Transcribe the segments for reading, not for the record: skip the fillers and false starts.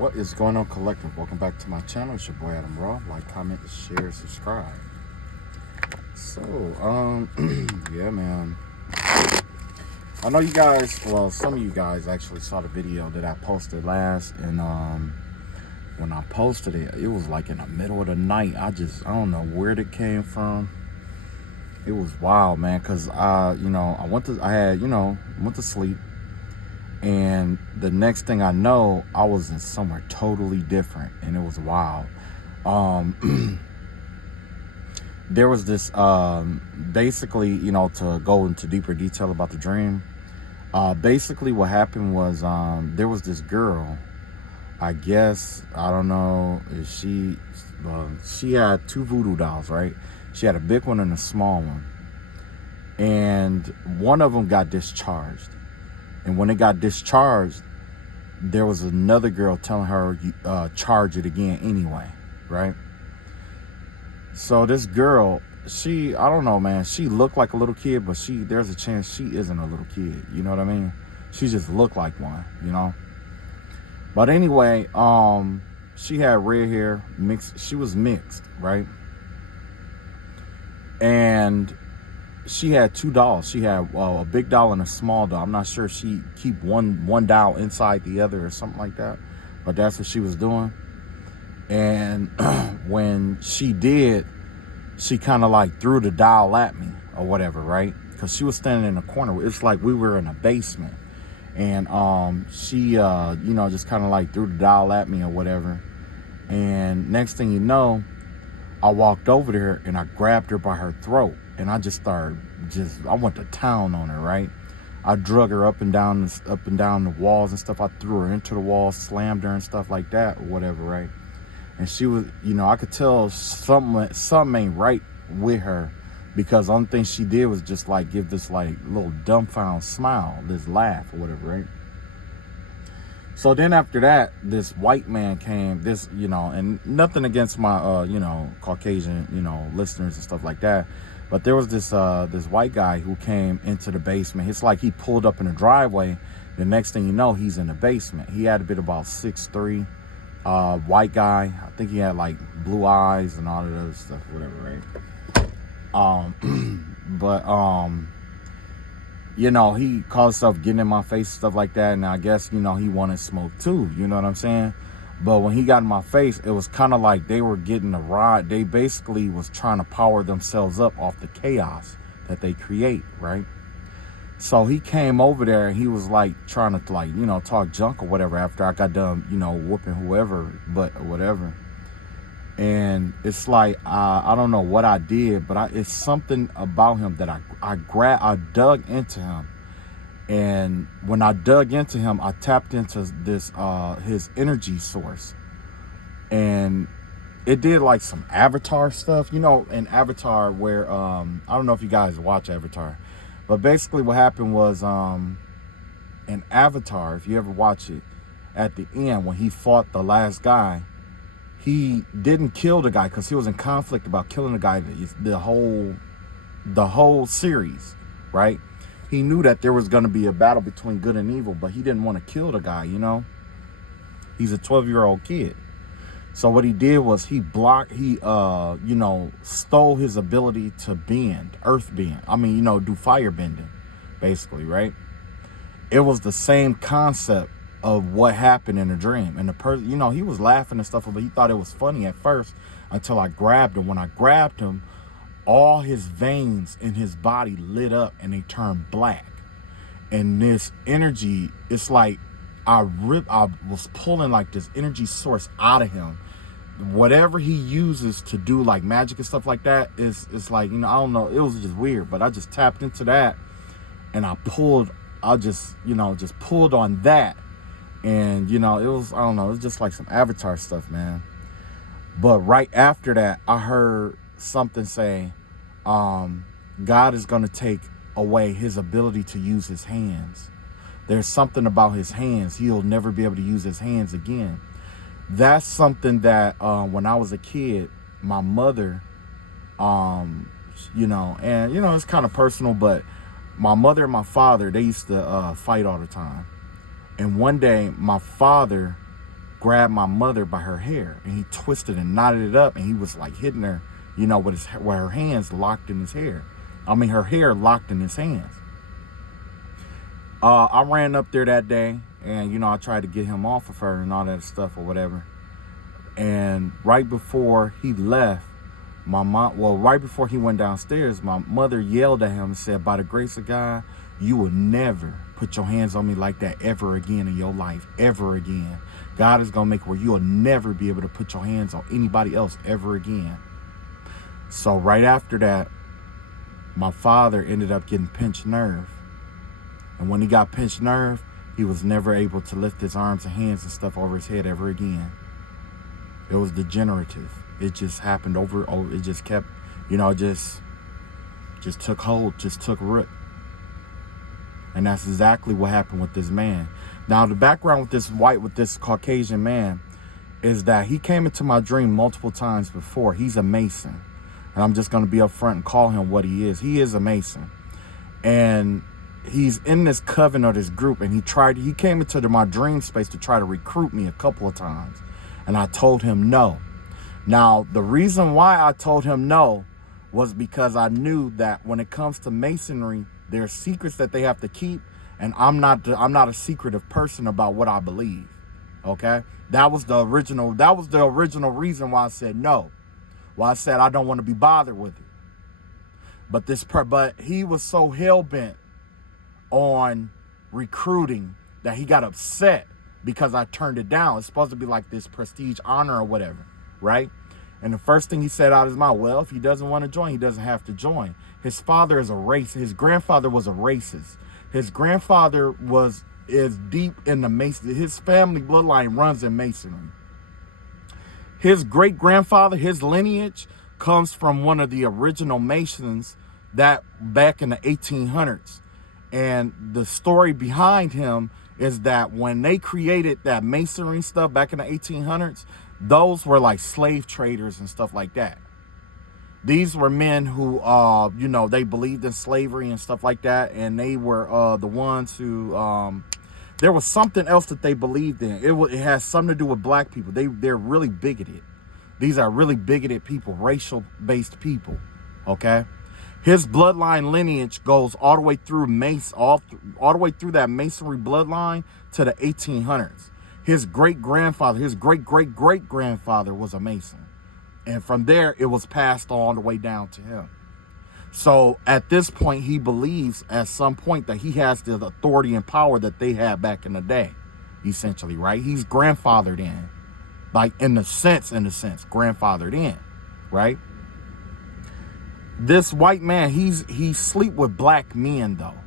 What is going on, collective? Welcome back to my channel. It's your boy Adam Raw. Like, comment, share, subscribe. So, yeah, man. I know you guys, well, some of you guys actually saw the video that I posted last, and when I posted it, it was like in the middle of the night. I don't know where it came from. It was wild, man, because I went to sleep. And the next thing I know, I was in somewhere totally different, and it was wild. There was this, basically, to go into deeper detail about the dream. Basically, what happened was there was this girl. I guess, I don't know if she had two voodoo dolls, right? She had a big one and a small one. And one of them got discharged. And when it got discharged, there was another girl telling her, charge it again anyway, right? So this girl, I don't know, man. She looked like a little kid, but there's a chance she isn't a little kid. You know what I mean? She just looked like one, But anyway, she had red hair, mixed. She was mixed, right? And she had two dolls. She had a big doll and a small doll. I'm not sure if she keep one doll inside the other or something like that, but that's what she was doing. And when she did, she kind of like threw the doll at me or whatever, right? Because she was standing in a corner. It's like we were in a basement, and she just kind of like threw the doll at me or whatever. And next thing you know, I walked over there and I grabbed her by her throat. And I just started, I went to town on her, right? I drug her up and down the walls and stuff. I threw her into the wall, slammed her and stuff like that or whatever, right? And she was, I could tell something ain't right with her, because the only thing she did was just like give this like little dumbfounded smile, this laugh or whatever, right? So then after that, this white man came, and nothing against my, Caucasian, listeners and stuff like that. But there was this white guy who came into the basement. It's like he pulled up in the driveway. The next thing you know, he's in the basement. He had to be about 6'3", white guy. I think he had like blue eyes and all of those stuff, whatever, right? He called himself getting in my face, stuff like that. And I guess, he wanted smoke too. You know what I'm saying? But when he got in my face, it was kind of like they were getting a ride. They basically was trying to power themselves up off the chaos that they create, right? So he came over there and he was like trying to talk junk or whatever after I got done, whooping whoever, but whatever. And it's like, I don't know what I did, but it's something about him that I dug into him. And when I dug into him, I tapped into this, his energy source. And it did like some Avatar stuff, in Avatar where, I don't know if you guys watch Avatar, but basically what happened was, in Avatar, if you ever watch it, at the end, when he fought the last guy, he didn't kill the guy because he was in conflict about killing the guy the whole series, right? He knew that there was going to be a battle between good and evil, but he didn't want to kill the guy, He's a 12-year-old kid. So what he did was he stole his ability to bend, earth bend. Do fire bending, basically, right? It was the same concept of what happened in the dream. And the person, he was laughing and stuff, but he thought it was funny at first until I grabbed him. When I grabbed him, all his veins in his body lit up and they turned black. And this energy, it's like I was pulling like this energy source out of him. Whatever he uses to do like magic and stuff like that it's like, I don't know, it was just weird, but I just tapped into that and I just pulled on that. And, it was, I don't know, it was just like some Avatar stuff, man. But right after that, I heard something say, God is going to take away his ability to use his hands. There's something about his hands. He'll never be able to use his hands again. That's something that when I was a kid, my mother, it's kind of personal, but my mother and my father, they used to fight all the time. And one day, my father grabbed my mother by her hair, and he twisted and knotted it up, and he was like hitting her, with her hands locked in his hair. I mean, her hair locked in his hands. I ran up there that day, and I tried to get him off of her and all that stuff or whatever. And right before he left, right before he went downstairs, my mother yelled at him and said, "By the grace of God, you will never put your hands on me like that ever again in your life, ever again. God is going to make it where you will never be able to put your hands on anybody else ever again." So right after that, my father ended up getting pinched nerve. And when he got pinched nerve, he was never able to lift his arms and hands and stuff over his head ever again. It was degenerative. It just happened over. It just kept, just took hold, just took root. And that's exactly what happened with this man. Now, the background with this Caucasian man is that he came into my dream multiple times before. He's a Mason. And I'm just going to be upfront and call him what he is. He is a Mason. And he's in this coven or this group, and he came into my dream space to try to recruit me a couple of times. And I told him no. Now, the reason why I told him no was because I knew that when it comes to Masonry, there are secrets that they have to keep, and I'm not a secretive person about what I believe. Okay? That was the original reason why I said no. Why I said I don't want to be bothered with it. But he was so hell-bent on recruiting that he got upset because I turned it down. It's supposed to be like this prestige honor or whatever, right? And the first thing he said out of his mouth, well, if he doesn't want to join, he doesn't have to join. His father is a racist. His grandfather was a racist. His grandfather is deep in the Mason. His family bloodline runs in Masonry. His great-grandfather, his lineage, comes from one of the original Masons that back in the 1800s. And the story behind him is that when they created that Masonry stuff back in the 1800s, those were like slave traders and stuff like that. These were men who, they believed in slavery and stuff like that. And they were the ones who, there was something else that they believed in. It has something to do with black people. They're really bigoted. These are really bigoted people, racial-based people, okay? His bloodline lineage goes all the way through all the way through that Masonry bloodline to the 1800s. His great-grandfather, his great-great-great-grandfather was a Mason. And from there, it was passed all the way down to him. So at this point, he believes at some point that he has the authority and power that they had back in the day, essentially, right? He's grandfathered in, like in a sense, grandfathered in, right? This white man, he sleep with black men, though.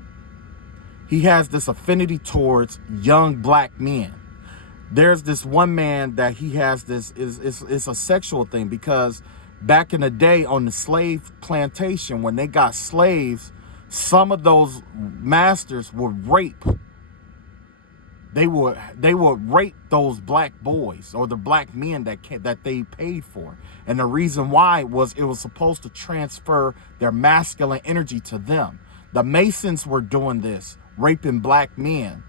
He has this affinity towards young black men. There's this one man that he has this, it's a sexual thing, because back in the day on the slave plantation, when they got slaves, some of those masters would rape. They would rape those black boys or the black men that they paid for. And the reason why was it was supposed to transfer their masculine energy to them. The Masons were doing this, raping black men.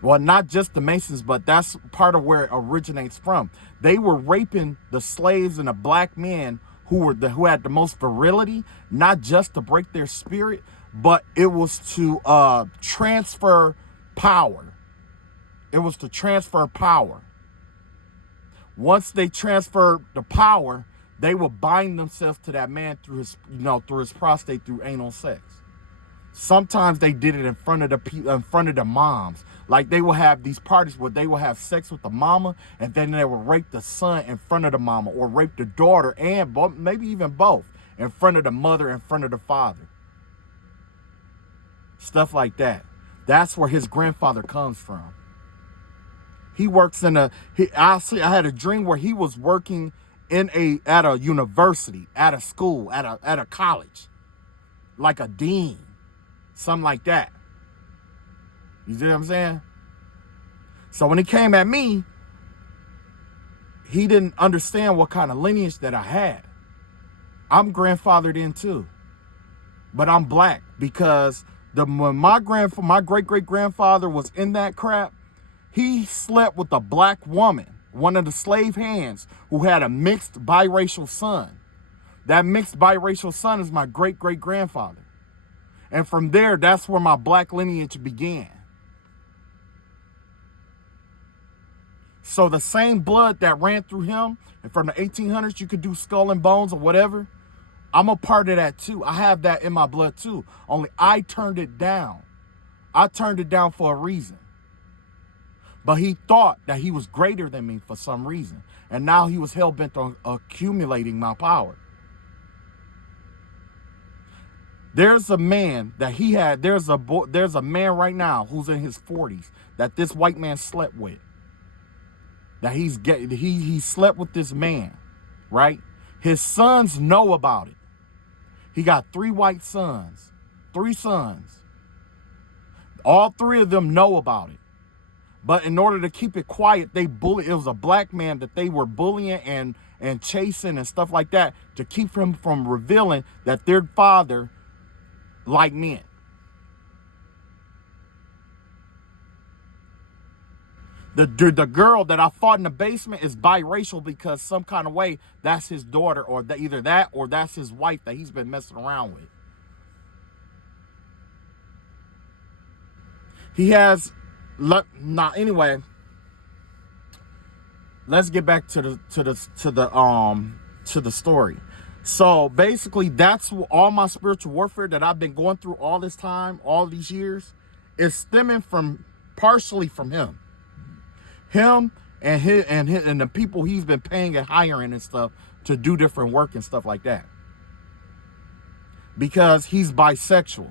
Well, not just the Masons, but that's part of where it originates from. They were raping the slaves and the black men who had the most virility, not just to break their spirit, but it was to transfer power. It was to transfer power. Once they transferred the power, they would bind themselves to that man through his prostate, through anal sex. Sometimes they did it in front of the moms. Like they will have these parties where they will have sex with the mama, and then they will rape the son in front of the mama, or rape the daughter and maybe even both in front of the mother, in front of the father. Stuff like that. That's where his grandfather comes from. He works I had a dream where he was working at a university, at a school, at a college, like a dean, something like that. You see what I'm saying? So when he came at me, he didn't understand what kind of lineage that I had. I'm grandfathered in too, but I'm black because when my great-great-grandfather was in that crap, He slept with a black woman, one of the slave hands, who had a mixed biracial son. That mixed biracial son is my great-great-grandfather. And from there, that's where my black lineage began. So the same blood that ran through him, and from the 1800s, you could do skull and bones or whatever, I'm a part of that too. I have that in my blood too. Only I turned it down. I turned it down for a reason. But he thought that he was greater than me for some reason. And now he was hell-bent on accumulating my power. There's a man that he had, there's a man right now who's in his 40s that this white man slept with. That he slept with this man, right? His sons know about it. He got 3 white sons, 3 sons. All 3 of them know about it. But in order to keep it quiet, it was a black man that they were bullying and chasing and stuff like that to keep him from revealing that their father liked men. The girl that I fought in the basement is biracial because some kind of way that's his daughter, or either that or that's his wife that he's been messing around with. He has, anyway, let's get back to the story. So basically, that's all my spiritual warfare that I've been going through all this time, all these years, is stemming from partially from him. Him and the people he's been paying and hiring and stuff to do different work and stuff like that. Because he's bisexual.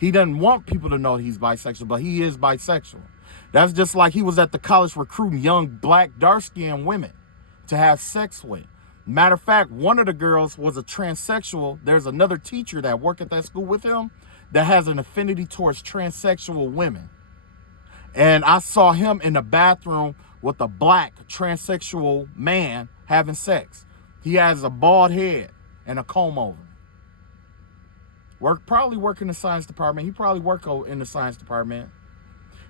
He doesn't want people to know he's bisexual, but he is bisexual. That's just like he was at the college recruiting young black dark-skinned women to have sex with. Matter of fact, one of the girls was a transsexual. There's another teacher that worked at that school with him that has an affinity towards transsexual women. And I saw him in the bathroom with a black transsexual man having sex. He has a bald head and a comb over. Probably work in the science department. He probably worked in the science department.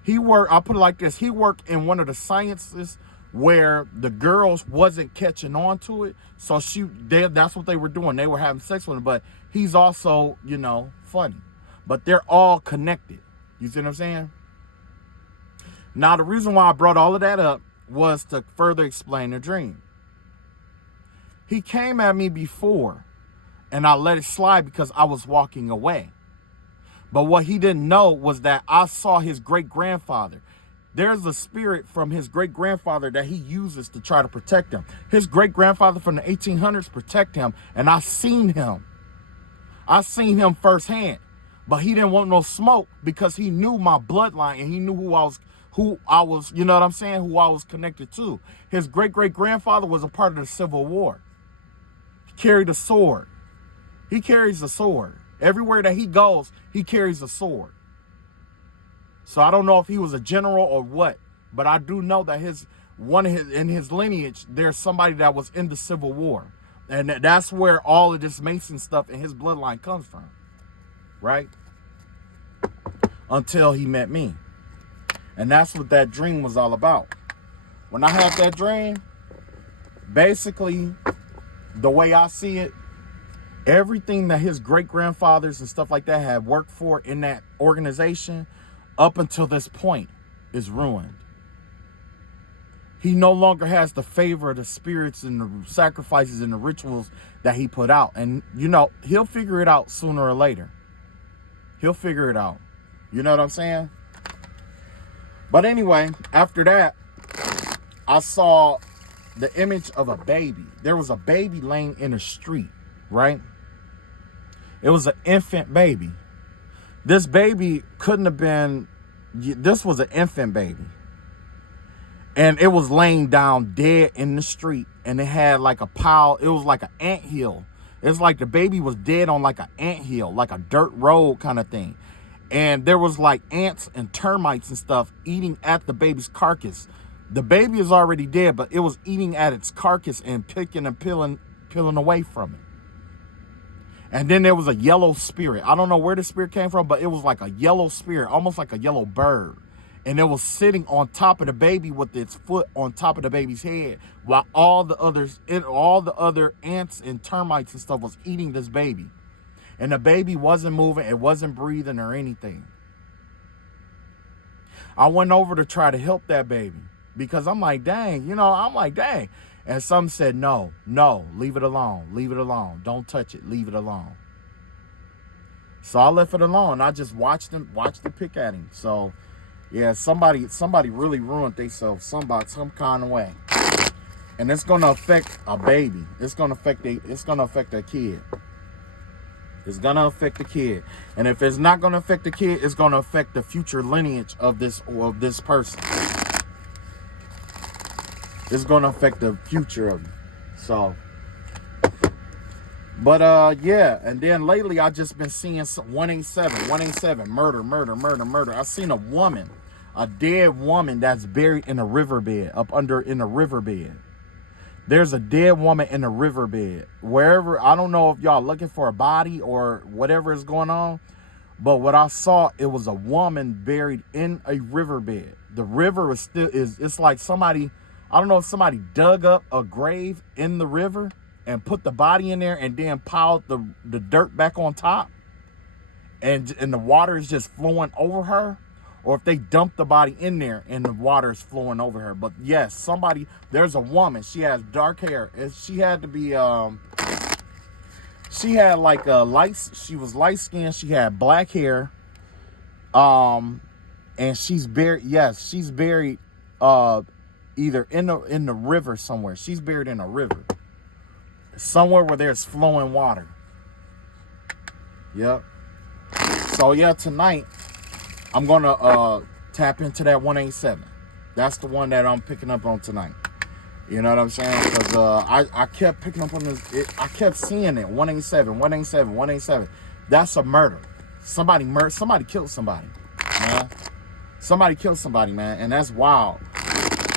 I'll put it like this. He worked in one of the sciences where the girls wasn't catching on to it. So that's what they were doing. They were having sex with him. But he's also, funny. But they're all connected. You see what I'm saying? Now, the reason why I brought all of that up was to further explain the dream. He came at me before, and I let it slide because I was walking away. But what he didn't know was that I saw his great-grandfather. There's a spirit from his great-grandfather that he uses to try to protect him. His great-grandfather from the 1800s protect him, and I seen him. I seen him firsthand. But he didn't want no smoke because he knew my bloodline, and he knew who I was, you know what I'm saying, who I was connected to. His great-great-grandfather was a part of the Civil War. He carried a sword. He carries a sword. Everywhere that he goes, he carries a sword. So I don't know if he was a general or what, but I do know that in his lineage, there's somebody that was in the Civil War. And that's where all of this Mason stuff in his bloodline comes from. Right? Until he met me. And that's what that dream was all about. When I had that dream, basically, the way I see it, everything that his great-grandfathers and stuff like that had worked for in that organization up until this point is ruined. He no longer has the favor of the spirits and the sacrifices and the rituals that he put out. And, he'll figure it out sooner or later. He'll figure it out. You know what I'm saying? But anyway, after that, I saw the image of a baby. There was a baby laying in the street, right? It was an infant baby. This baby couldn't have been, this was an infant baby. And it was laying down dead in the street. And it had like a pile, it was like an anthill. It's like the baby was dead on like an anthill, like a dirt road kind of thing. And there was like ants and termites and stuff eating at the baby's carcass. The baby is already dead, but it was eating at its carcass and picking and peeling away from it. And then there was a yellow spirit. I don't know where the spirit came from, but it was like a yellow spirit, almost like a yellow bird. and it was sitting on top of the baby with its foot on top of the baby's head, while all the other ants and termites and stuff was eating this baby. And the baby wasn't moving, it wasn't breathing or anything. I went over to try to help that baby because I'm like, dang, dang. And some said, no, leave it alone. Leave it alone. Don't touch it. Leave it alone. So I left it alone. I just watched them pick at him. So yeah, somebody really ruined themselves some kind of way. And it's gonna affect a baby. It's gonna affect that kid. It's gonna affect the kid. And if it's not gonna affect the kid, it's gonna affect the future lineage of this person. It's gonna affect the future of them. So, but yeah. And then lately, I just been seeing 187, murder. I seen a dead woman that's buried in a riverbed, in a riverbed. There's a dead woman in a riverbed. Wherever, I don't know if y'all looking for a body or whatever is going on, but what I saw, it was a woman buried in a riverbed. The river it's like somebody, I don't know if somebody dug up a grave in the river and put the body in there and then piled the dirt back on top, and the water is just flowing over her, or if they dumped the body in there and the water is flowing over her. But yes, there's a woman. She has dark hair. She had to be, she had like she was light skinned. She had black hair. And she's buried. Yes, she's buried, either in the river somewhere. She's buried in a river. Somewhere where there's flowing water. Yep. So yeah, tonight, I'm gonna tap into that 187. That's the one that I'm picking up on tonight. You know what I'm saying? Because I kept picking up on this. I kept seeing it. 187. That's a murder. Somebody killed somebody, man. Somebody killed somebody, man, and that's wild.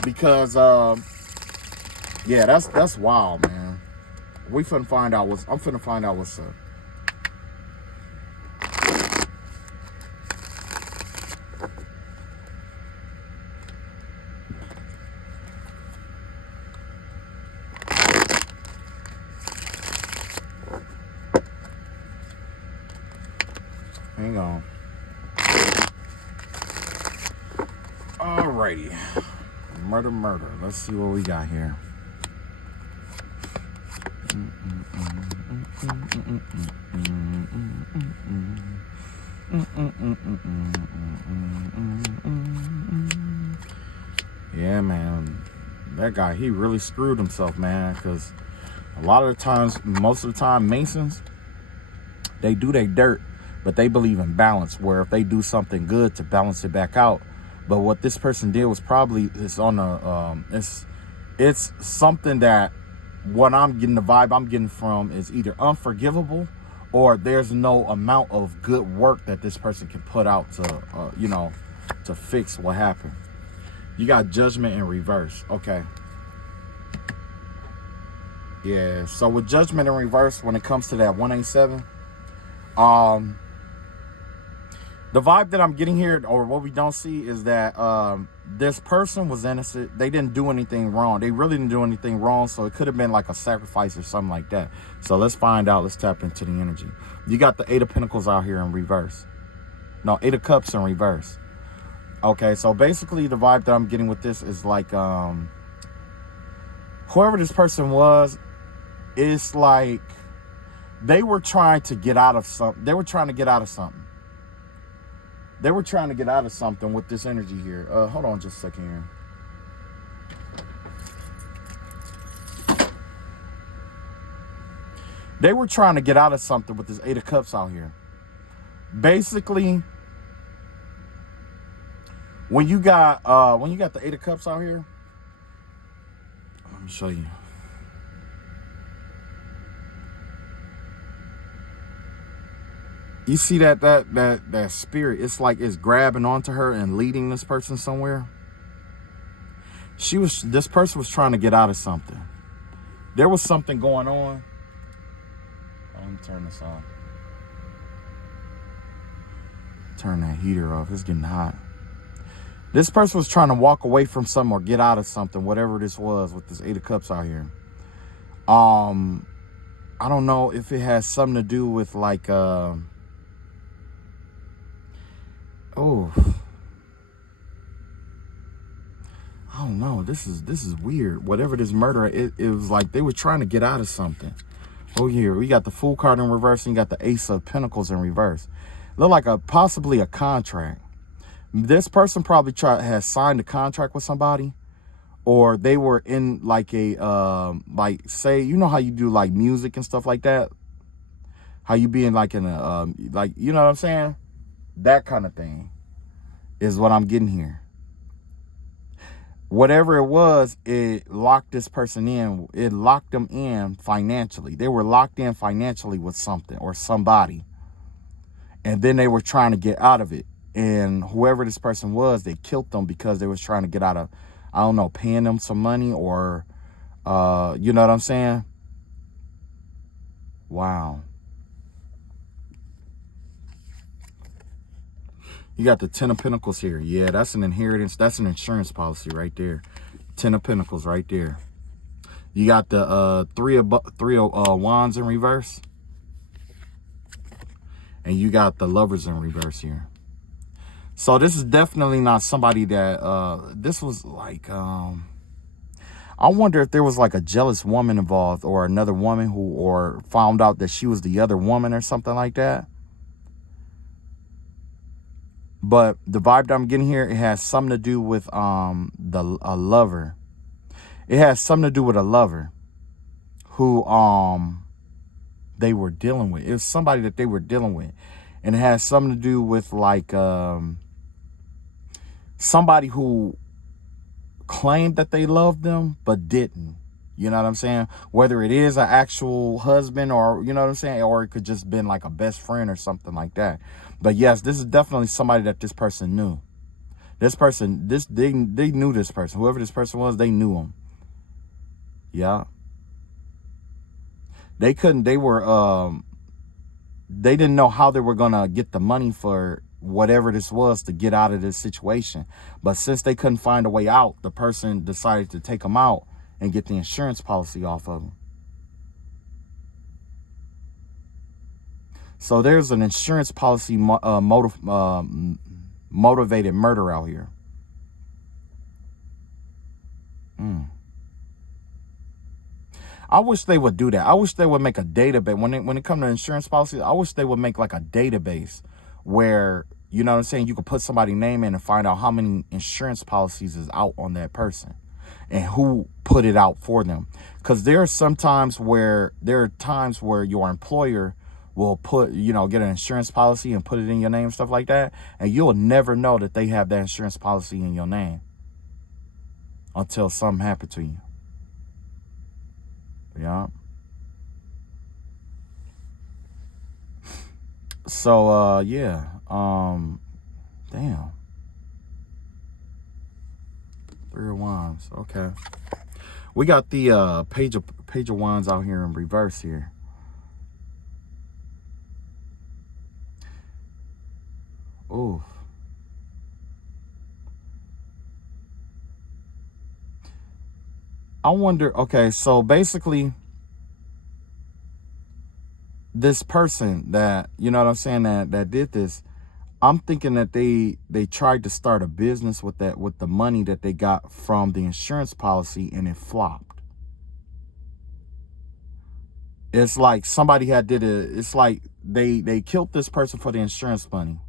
Because yeah, that's wild, man. I'm finna find out what's up. Hang on. Alrighty. Murder. Let's see what we got here. Yeah, man. That guy, he really screwed himself, man, because a lot of the times, most of the time, Masons, they do their dirt, but they believe in balance, where if they do something good to balance it back out. But what this person did was probably, it's something that, what I'm getting, the vibe I'm getting from is either unforgivable, or there's no amount of good work that this person can put out to, to fix what happened. You got judgment in reverse. Okay. Yeah. So with judgment in reverse, when it comes to that 187, the vibe that I'm getting here, or what we don't see, is that this person was innocent. They didn't do anything wrong. They really didn't do anything wrong, so it could have been like a sacrifice or something like that. So let's find out. Let's tap into the energy. You got the 8 of Pentacles out here in reverse. No, 8 of Cups in reverse. Okay, so basically the vibe that I'm getting with this is like, whoever this person was, it's like they were trying to get out of something. They were trying to get out of something with this energy here. Hold on just a second here. They were trying to get out of something with this 8 of Cups out here. Basically, when you got the 8 of Cups out here, let me show you. You see that spirit, it's like it's grabbing onto her and leading this person somewhere. This person was trying to get out of something. There was something going on. Let me turn this on. Turn that heater off. It's getting hot. This person was trying to walk away from something or get out of something, whatever this was with this Eight of Cups out here. I don't know if it has something to do with like, oh, I don't know. This is weird. Whatever this murder, it was like they were trying to get out of something. Oh, here we got the Fool card in reverse, and you got the Ace of Pentacles in reverse. Look like possibly a contract. This person probably has signed a contract with somebody, or they were in like a like, say, you know how you do like music and stuff like that, how you be in like in a like, you know what I'm saying, that kind of thing is what I'm getting here. Whatever it was, it locked this person in. It locked them in financially. They were locked in financially with something or somebody, and then they were trying to get out of it. And whoever this person was, they killed them because they was trying to get out of, I don't know, paying them some money, or you know what I'm saying? Wow. You got the Ten of Pentacles here. Yeah, that's an inheritance. That's an insurance policy right there. Ten of Pentacles right there. You got the three of Wands in reverse. And you got the Lovers in reverse here. So this is definitely not somebody that, this was like, I wonder if there was like a jealous woman involved, or another woman who, or found out that she was the other woman or something like that. But the vibe that I'm getting here, it has something to do with a lover. It has something to do with a lover who they were dealing with. It was somebody that they were dealing with. And it has something to do with like somebody who claimed that they loved them but didn't. You know what I'm saying? Whether it is an actual husband, or, you know what I'm saying, or it could just been like a best friend or something like that. But yes, this is definitely somebody that this person knew. This person, they knew this person. Whoever this person was, they knew him. Yeah. They couldn't, they didn't know how they were going to get the money for whatever this was to get out of this situation. But since they couldn't find a way out, the person decided to take them out and get the insurance policy off of them. So there's an insurance policy motivated murder out here. I wish they would do that. I wish they would make a database. When it comes to insurance policies, I wish they would make like a database where, you know what I'm saying, you could put somebody's name in and find out how many insurance policies is out on that person and who put it out for them. Because there are times where your employer will put, you know, get an insurance policy and put it in your name, stuff like that, and you'll never know that they have that insurance policy in your name until something happened to you. Yeah. So yeah. Damn. Three of Wands. Okay. We got the page of Wands out here in reverse here. Ooh. I wonder, okay, so basically this person that, you know what I'm saying, that did this, I'm thinking that they tried to start a business with the money that they got from the insurance policy, and it flopped. It's like somebody it's like they killed this person for the insurance money.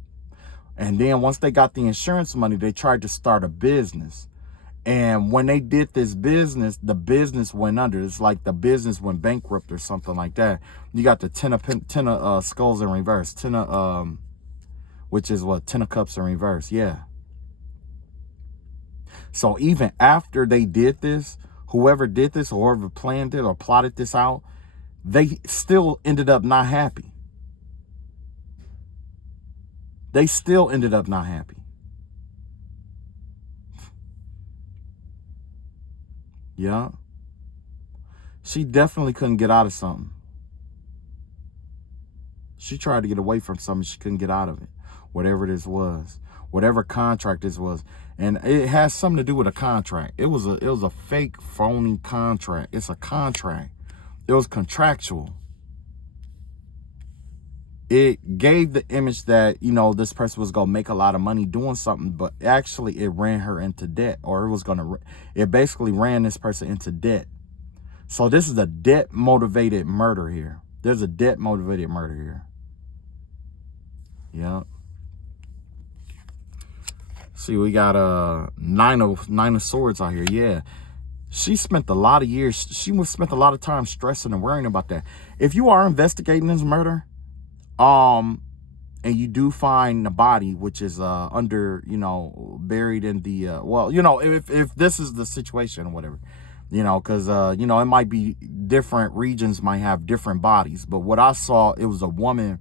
And then once they got the insurance money, they tried to start a business. And when they did this business, the business went under. It's like the business went bankrupt or something like that. You got the ten of skulls in reverse. Which is what? Ten of cups in reverse. Yeah. So even after they did this, whoever did this, or whoever planned it or plotted this out, they still ended up not happy. They still ended up not happy. Yeah. She definitely couldn't get out of something. She tried to get away from something. She couldn't get out of it. Whatever this was. whatever contract this was. And it has something to do with a contract. It was a fake phony contract. It's a contract. It was contractual. It gave the image that, you know, this person was going to make a lot of money doing something, but actually it ran her into debt, or it basically ran this person into debt. So this is a debt motivated murder here. There's a debt motivated murder here. Yeah. See, we got a nine of swords out here. Yeah. She spent a lot of years. She spent a lot of time stressing and worrying about that. If you are investigating this murder, and you do find the body, which is under, you know, buried in the well, you know, if this is the situation or whatever, you know, because you know, it might be different regions might have different bodies, but what I saw, it was a woman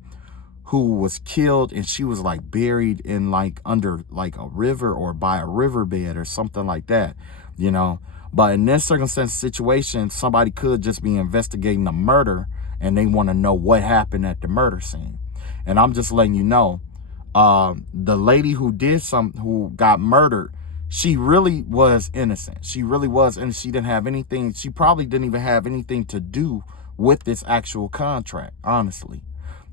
who was killed, and she was like buried in like under like a river or by a riverbed or something like that, you know. But in this circumstance situation, somebody could just be investigating a murder and they want to know what happened at the murder scene. And I'm just letting you know, the lady who got murdered, she really was innocent. She really was, and she didn't have anything. She probably didn't even have anything to do with this actual contract, honestly.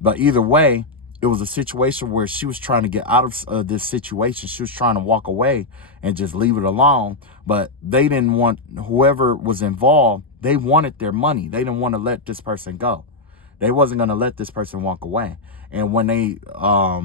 But either way, it was a situation where she was trying to get out of this situation. She was trying to walk away and just leave it alone. But they didn't want, whoever was involved, they wanted their money. They didn't want to let this person go. They wasn't going to let this person walk away. And when they, I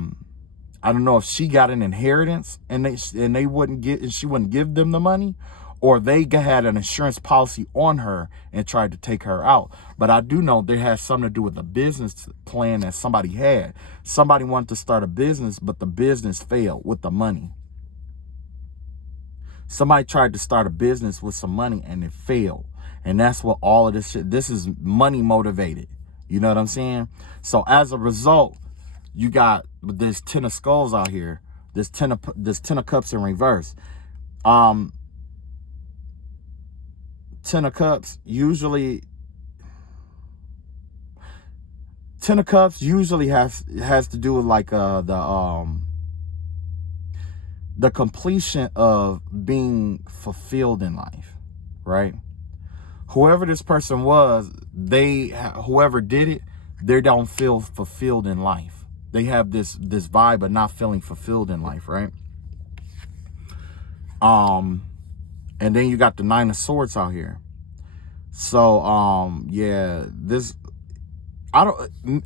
don't know if she got an inheritance and they wouldn't get, and she wouldn't give them the money, or they had an insurance policy on her and tried to take her out. But I do know there has something to do with the business plan that somebody had. Somebody wanted to start a business, but the business failed with the money. Somebody tried to start a business with some money and it failed. And that's what all of this shit, this is money motivated. You know what I'm saying? So as a result, you got this 10 of skulls out here, this 10 of cups in reverse. 10 of cups usually has to do with like the completion of being fulfilled in life, right? Whoever this person was, whoever did it, they don't feel fulfilled in life. They have this vibe of not feeling fulfilled in life, right? And then you got the 9 of swords out here. So, yeah,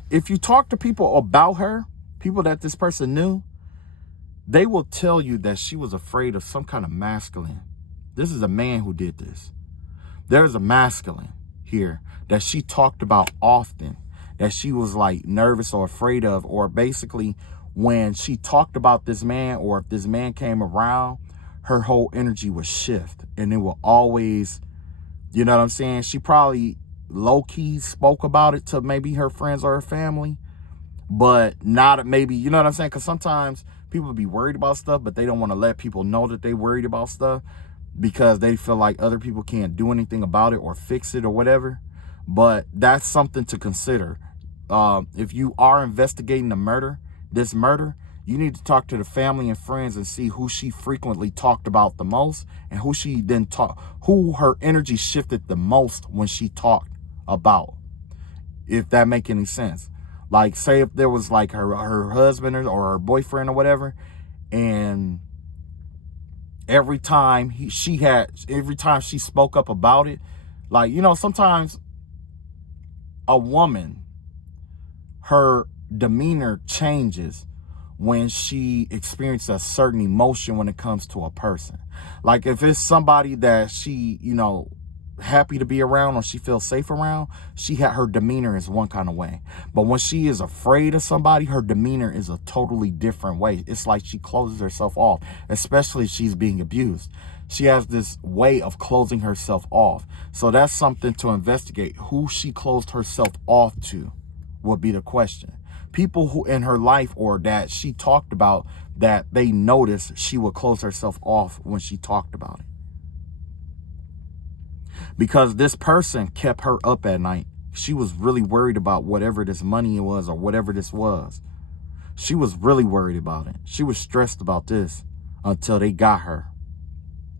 if you talk to people about her, people that this person knew, they will tell you that she was afraid of some kind of masculine. This is a man who did this. There's a masculine here that she talked about often, that she was like nervous or afraid of, or basically when she talked about this man, or if this man came around, her whole energy would shift, and it will always, you know what I'm saying? She probably low-key spoke about it to maybe her friends or her family, but not maybe, you know what I'm saying? Because sometimes people be worried about stuff, but they don't want to let people know that they worried about stuff because they feel like other people can't do anything about it or fix it or whatever. But that's something to consider. If you are investigating this murder, you need to talk to the family and friends and see who she frequently talked about the most, and who her energy shifted the most when she talked about, if that make any sense. Like, say if there was like her husband or her boyfriend or whatever, and every time she spoke up about it, like, you know, sometimes a woman, her demeanor changes when she experiences a certain emotion when it comes to a person. Like if it's somebody that she, you know, happy to be around or she feels safe around, her demeanor is one kind of way. But when she is afraid of somebody, her demeanor is a totally different way. It's like she closes herself off, especially if she's being abused. She has this way of closing herself off. So that's something to investigate. Who she closed herself off to would be the question. People who in her life, or that she talked about, that they noticed she would close herself off when she talked about it. Because this person kept her up at night. She was really worried about whatever this money was or whatever this was. She was really worried about it. She was stressed about this until they got her.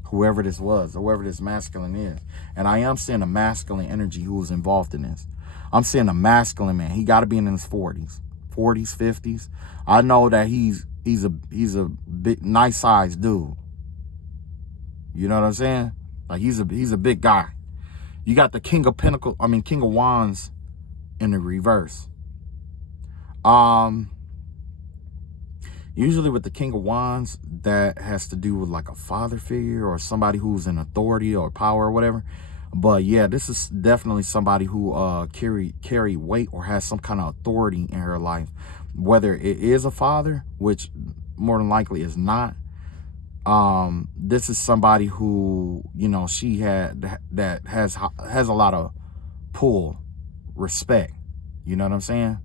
Whoever this was, whoever this masculine is. And I am seeing a masculine energy who was involved in this. I'm seeing a masculine man. He got to be in his 40s, 50s. I know that he's a big, nice sized dude. You know what I'm saying? Like he's a big guy. You got the King of Wands in the reverse. Usually with the King of Wands, that has to do with like a father figure or somebody who's in authority or power or whatever. But yeah, this is definitely somebody who carry weight or has some kind of authority in her life. Whether it is a father, which more than likely is not. This is somebody who, you know, she had that has a lot of pull, respect. You know what I'm saying?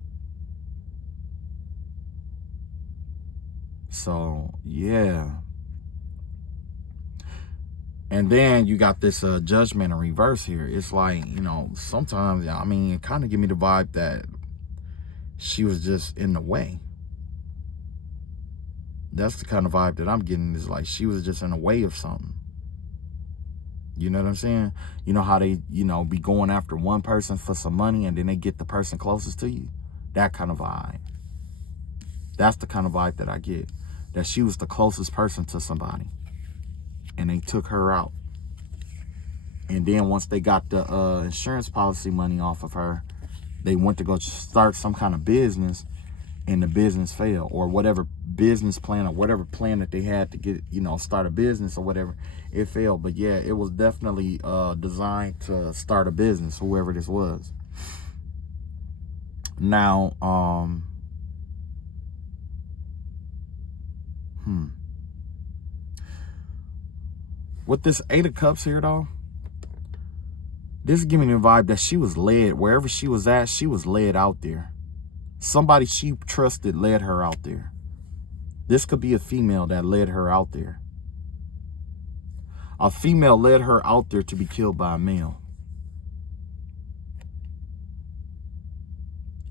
So yeah. And then you got this judgment in reverse here. It's like, you know, sometimes, I mean, it kind of give me the vibe that she was just in the way. That's the kind of vibe that I'm getting, is like she was just in the way of something. You know what I'm saying? You know how they, you know, be going after one person for some money and then they get the person closest to you? That kind of vibe. That's the kind of vibe that I get. That she was the closest person to somebody. And they took her out. And then once they got the insurance policy money off of her, they went to go start some kind of business, and the business failed, or whatever business plan or whatever plan that they had to get, you know, start a business or whatever, it failed. But yeah, it was definitely designed to start a business, whoever this was. Now, with this Eight of Cups here, though, this is giving me the vibe that she was led, wherever she was at, she was led out there. Somebody she trusted led her out there. This could be a female that led her out there. A female led her out there to be killed by a male.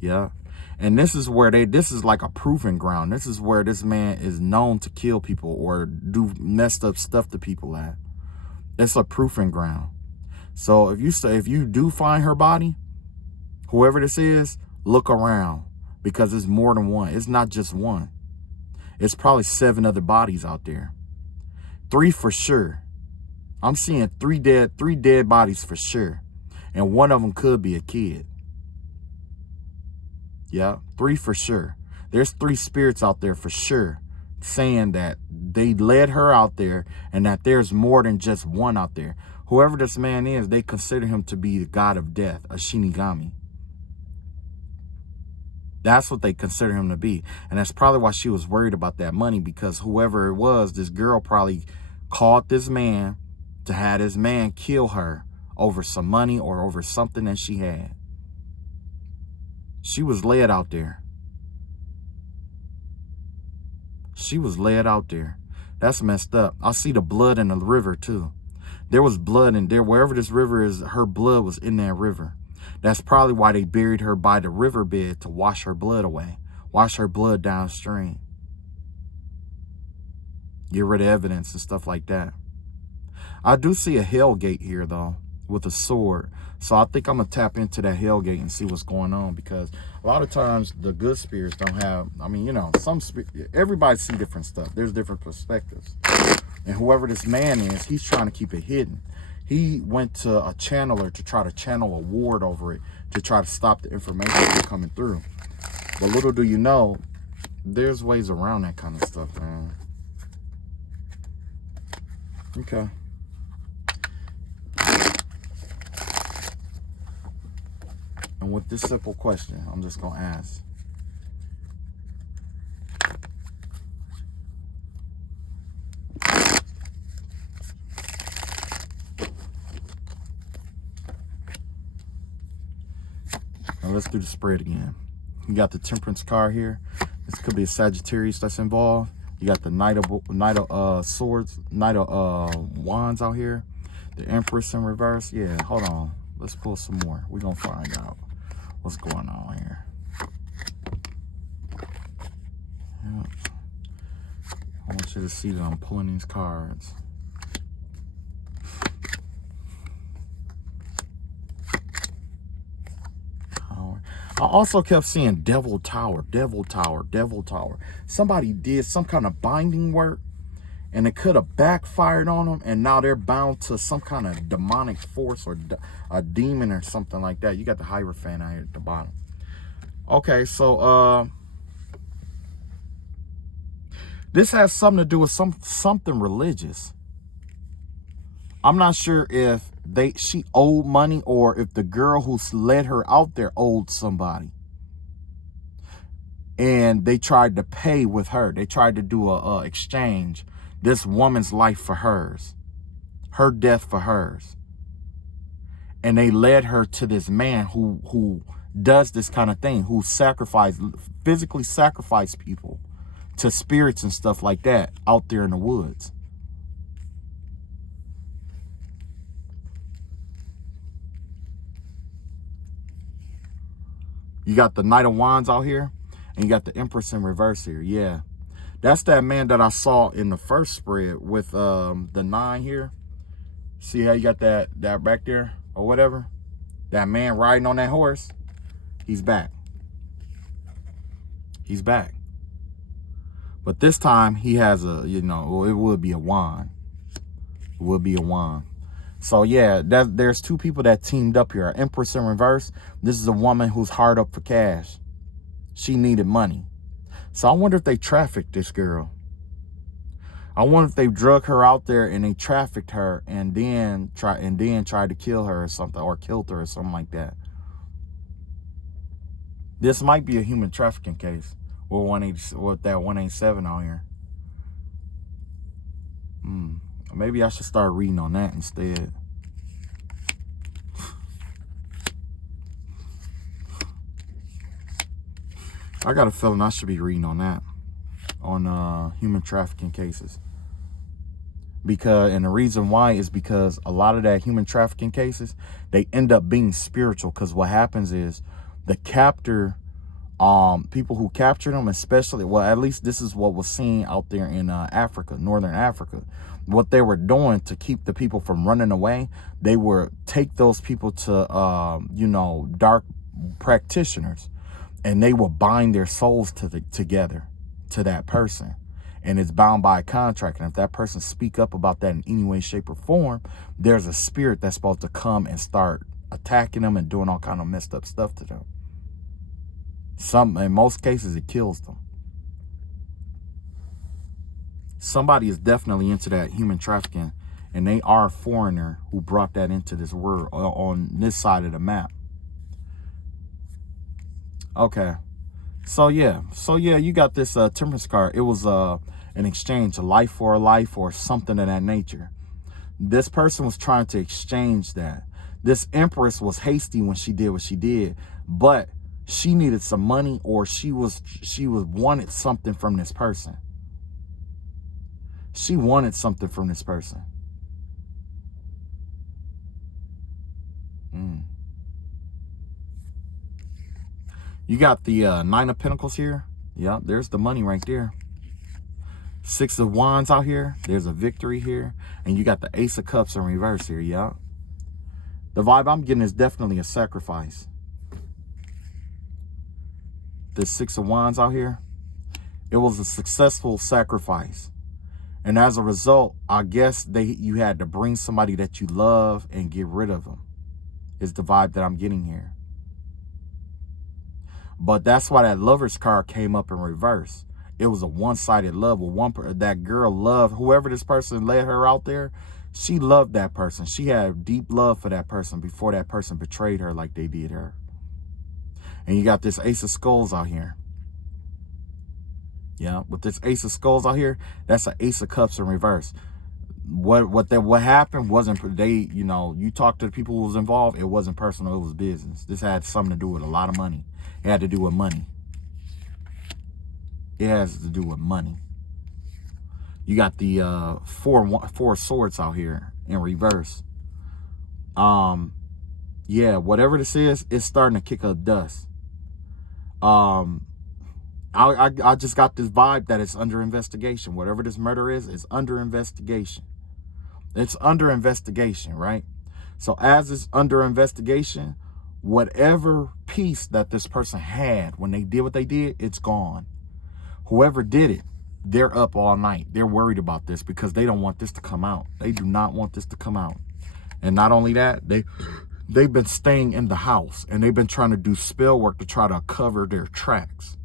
Yeah. And this is where this is like a proving ground. This is where this man is known to kill people or do messed up stuff to people at. It's a proving ground. So if you do find her body, whoever this is, look around, because it's more than one. It's not just one. It's probably 7 other bodies out there. 3 for sure. I'm seeing 3 dead bodies for sure. And one of them could be a kid. Yeah, 3 for sure. There's 3 spirits out there for sure saying that they led her out there and that there's more than just one out there. Whoever this man is, they consider him to be the god of death, a Shinigami. That's what they consider him to be. And that's probably why she was worried about that money, because whoever it was, this girl probably called this man to have this man kill her over some money or over something that she had. She was led out there. She was led out there. That's messed up. I see the blood in the river too. There was blood in there. Wherever this river is, her blood was in that river. That's probably why they buried her by the riverbed, to wash her blood away. Wash her blood downstream. Get rid of evidence and stuff like that. I do see a hell gate here though, with a sword. So I think I'm going to tap into that hell gate and see what's going on, because a lot of times the good spirits don't have, I mean, you know, everybody see different stuff. There's different perspectives. And whoever this man is, he's trying to keep it hidden. He went to a channeler to try to channel a ward over it, to try to stop the information from coming through. But little do you know, there's ways around that kind of stuff, man. Okay. And with this simple question, I'm just going to ask. Now let's do the spread again. You got the Temperance card here. This could be a Sagittarius that's involved. You got the Knight of Swords, Knight of Wands out here. The Empress in reverse. Yeah, hold on. Let's pull some more. We're going to find out what's going on here. Yeah. I want you to see that I'm pulling these cards. I also kept seeing Devil Tower, Devil Tower, Devil Tower. Somebody did some kind of binding work, and it could have backfired on them, and now they're bound to some kind of demonic force or a demon or something like that. You got the Hierophant out here at the bottom. Okay, so this has something to do with something religious. I'm not sure if she owed money or if the girl who led her out there owed somebody. And they tried to pay with her. They tried to do a exchange. This woman's life for hers. Her death for hers. And they led her to this man who does this kind of thing, who physically sacrifice people to spirits and stuff like that out there in the woods. You got the Knight of Wands out here, and you got the Empress in reverse here. Yeah. That's that man that I saw in the first spread with the 9 here. See how you got that back there or whatever? That man riding on that horse. He's back. He's back. But this time he has a, it would be a wand. It would be a wand. So yeah, there's 2 people that teamed up here. Empress in reverse. This is a woman who's hard up for cash. She needed money. So I wonder if they trafficked this girl. I wonder if they drug her out there and they trafficked her and then tried to kill her or something, or killed her or something like that. This might be a human trafficking case with that 187 on here. Maybe I should start reading on that instead. I got a feeling I should be reading on that, on human trafficking cases. And the reason why is because a lot of that human trafficking cases, they end up being spiritual. Because what happens is the captor, people who capture them, especially, well, at least this is what was seen out there in Africa, Northern Africa. What they were doing to keep the people from running away, they would take those people to, dark practitioners, and they will bind their souls together to that person. And it's bound by a contract. And if that person speak up about that in any way, shape, or form, there's a spirit that's supposed to come and start attacking them and doing all kind of messed up stuff to them. In most cases, it kills them. Somebody is definitely into that human trafficking, and they are a foreigner who brought that into this world on this side of the map. Okay. So yeah, you got this Temperance card. It was an exchange, a life for a life or something of that nature. This person was trying to exchange that. This Empress was hasty when she did what she did, but she needed some money, or she wanted something from this person. She wanted something from this person. You got the 9 of Pentacles here. Yeah, there's the money right there. 6 of Wands out here. There's a victory here. And you got the Ace of Cups in reverse here. Yeah. The vibe I'm getting is definitely a sacrifice. The 6 of Wands out here. It was a successful sacrifice. And as a result, I guess you had to bring somebody that you love and get rid of them. Is the vibe that I'm getting here. But that's why that Lover's card came up in reverse. It was a one-sided love. That girl loved whoever this person led her out there. She loved that person. She had deep love for that person before that person betrayed her like they did her. And you got this Ace of Skulls out here. Yeah, with this Ace of Skulls out here, that's an Ace of Cups in reverse. What happened wasn't, you talked to the people who was involved, it wasn't personal, it was business. This had something to do with a lot of money. It had to do with money. It has to do with money. You got the four swords out here in reverse. Yeah, whatever this is, it's starting to kick up dust. I just got this vibe that it's under investigation. Whatever this murder is under investigation. It's under investigation, right? So as it's under investigation, whatever piece that this person had when they did what they did, it's gone. Whoever did it, they're up all night. They're worried about this because they don't want this to come out. They do not want this to come out. And not only that, they've been staying in the house and they've been trying to do spell work to try to cover their tracks.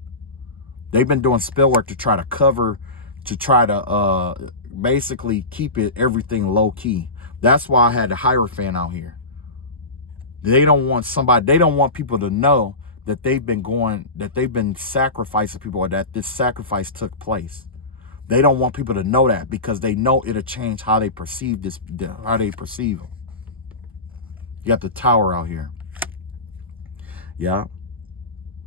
They've been doing spell work to try to cover, to try to basically keep everything low key. That's why I had the Hierophant out here. They don't want people to know that they've been sacrificing people, or that this sacrifice took place. They don't want people to know that because they know it'll change how they perceive how they perceive them. You got the Tower out here. Yeah.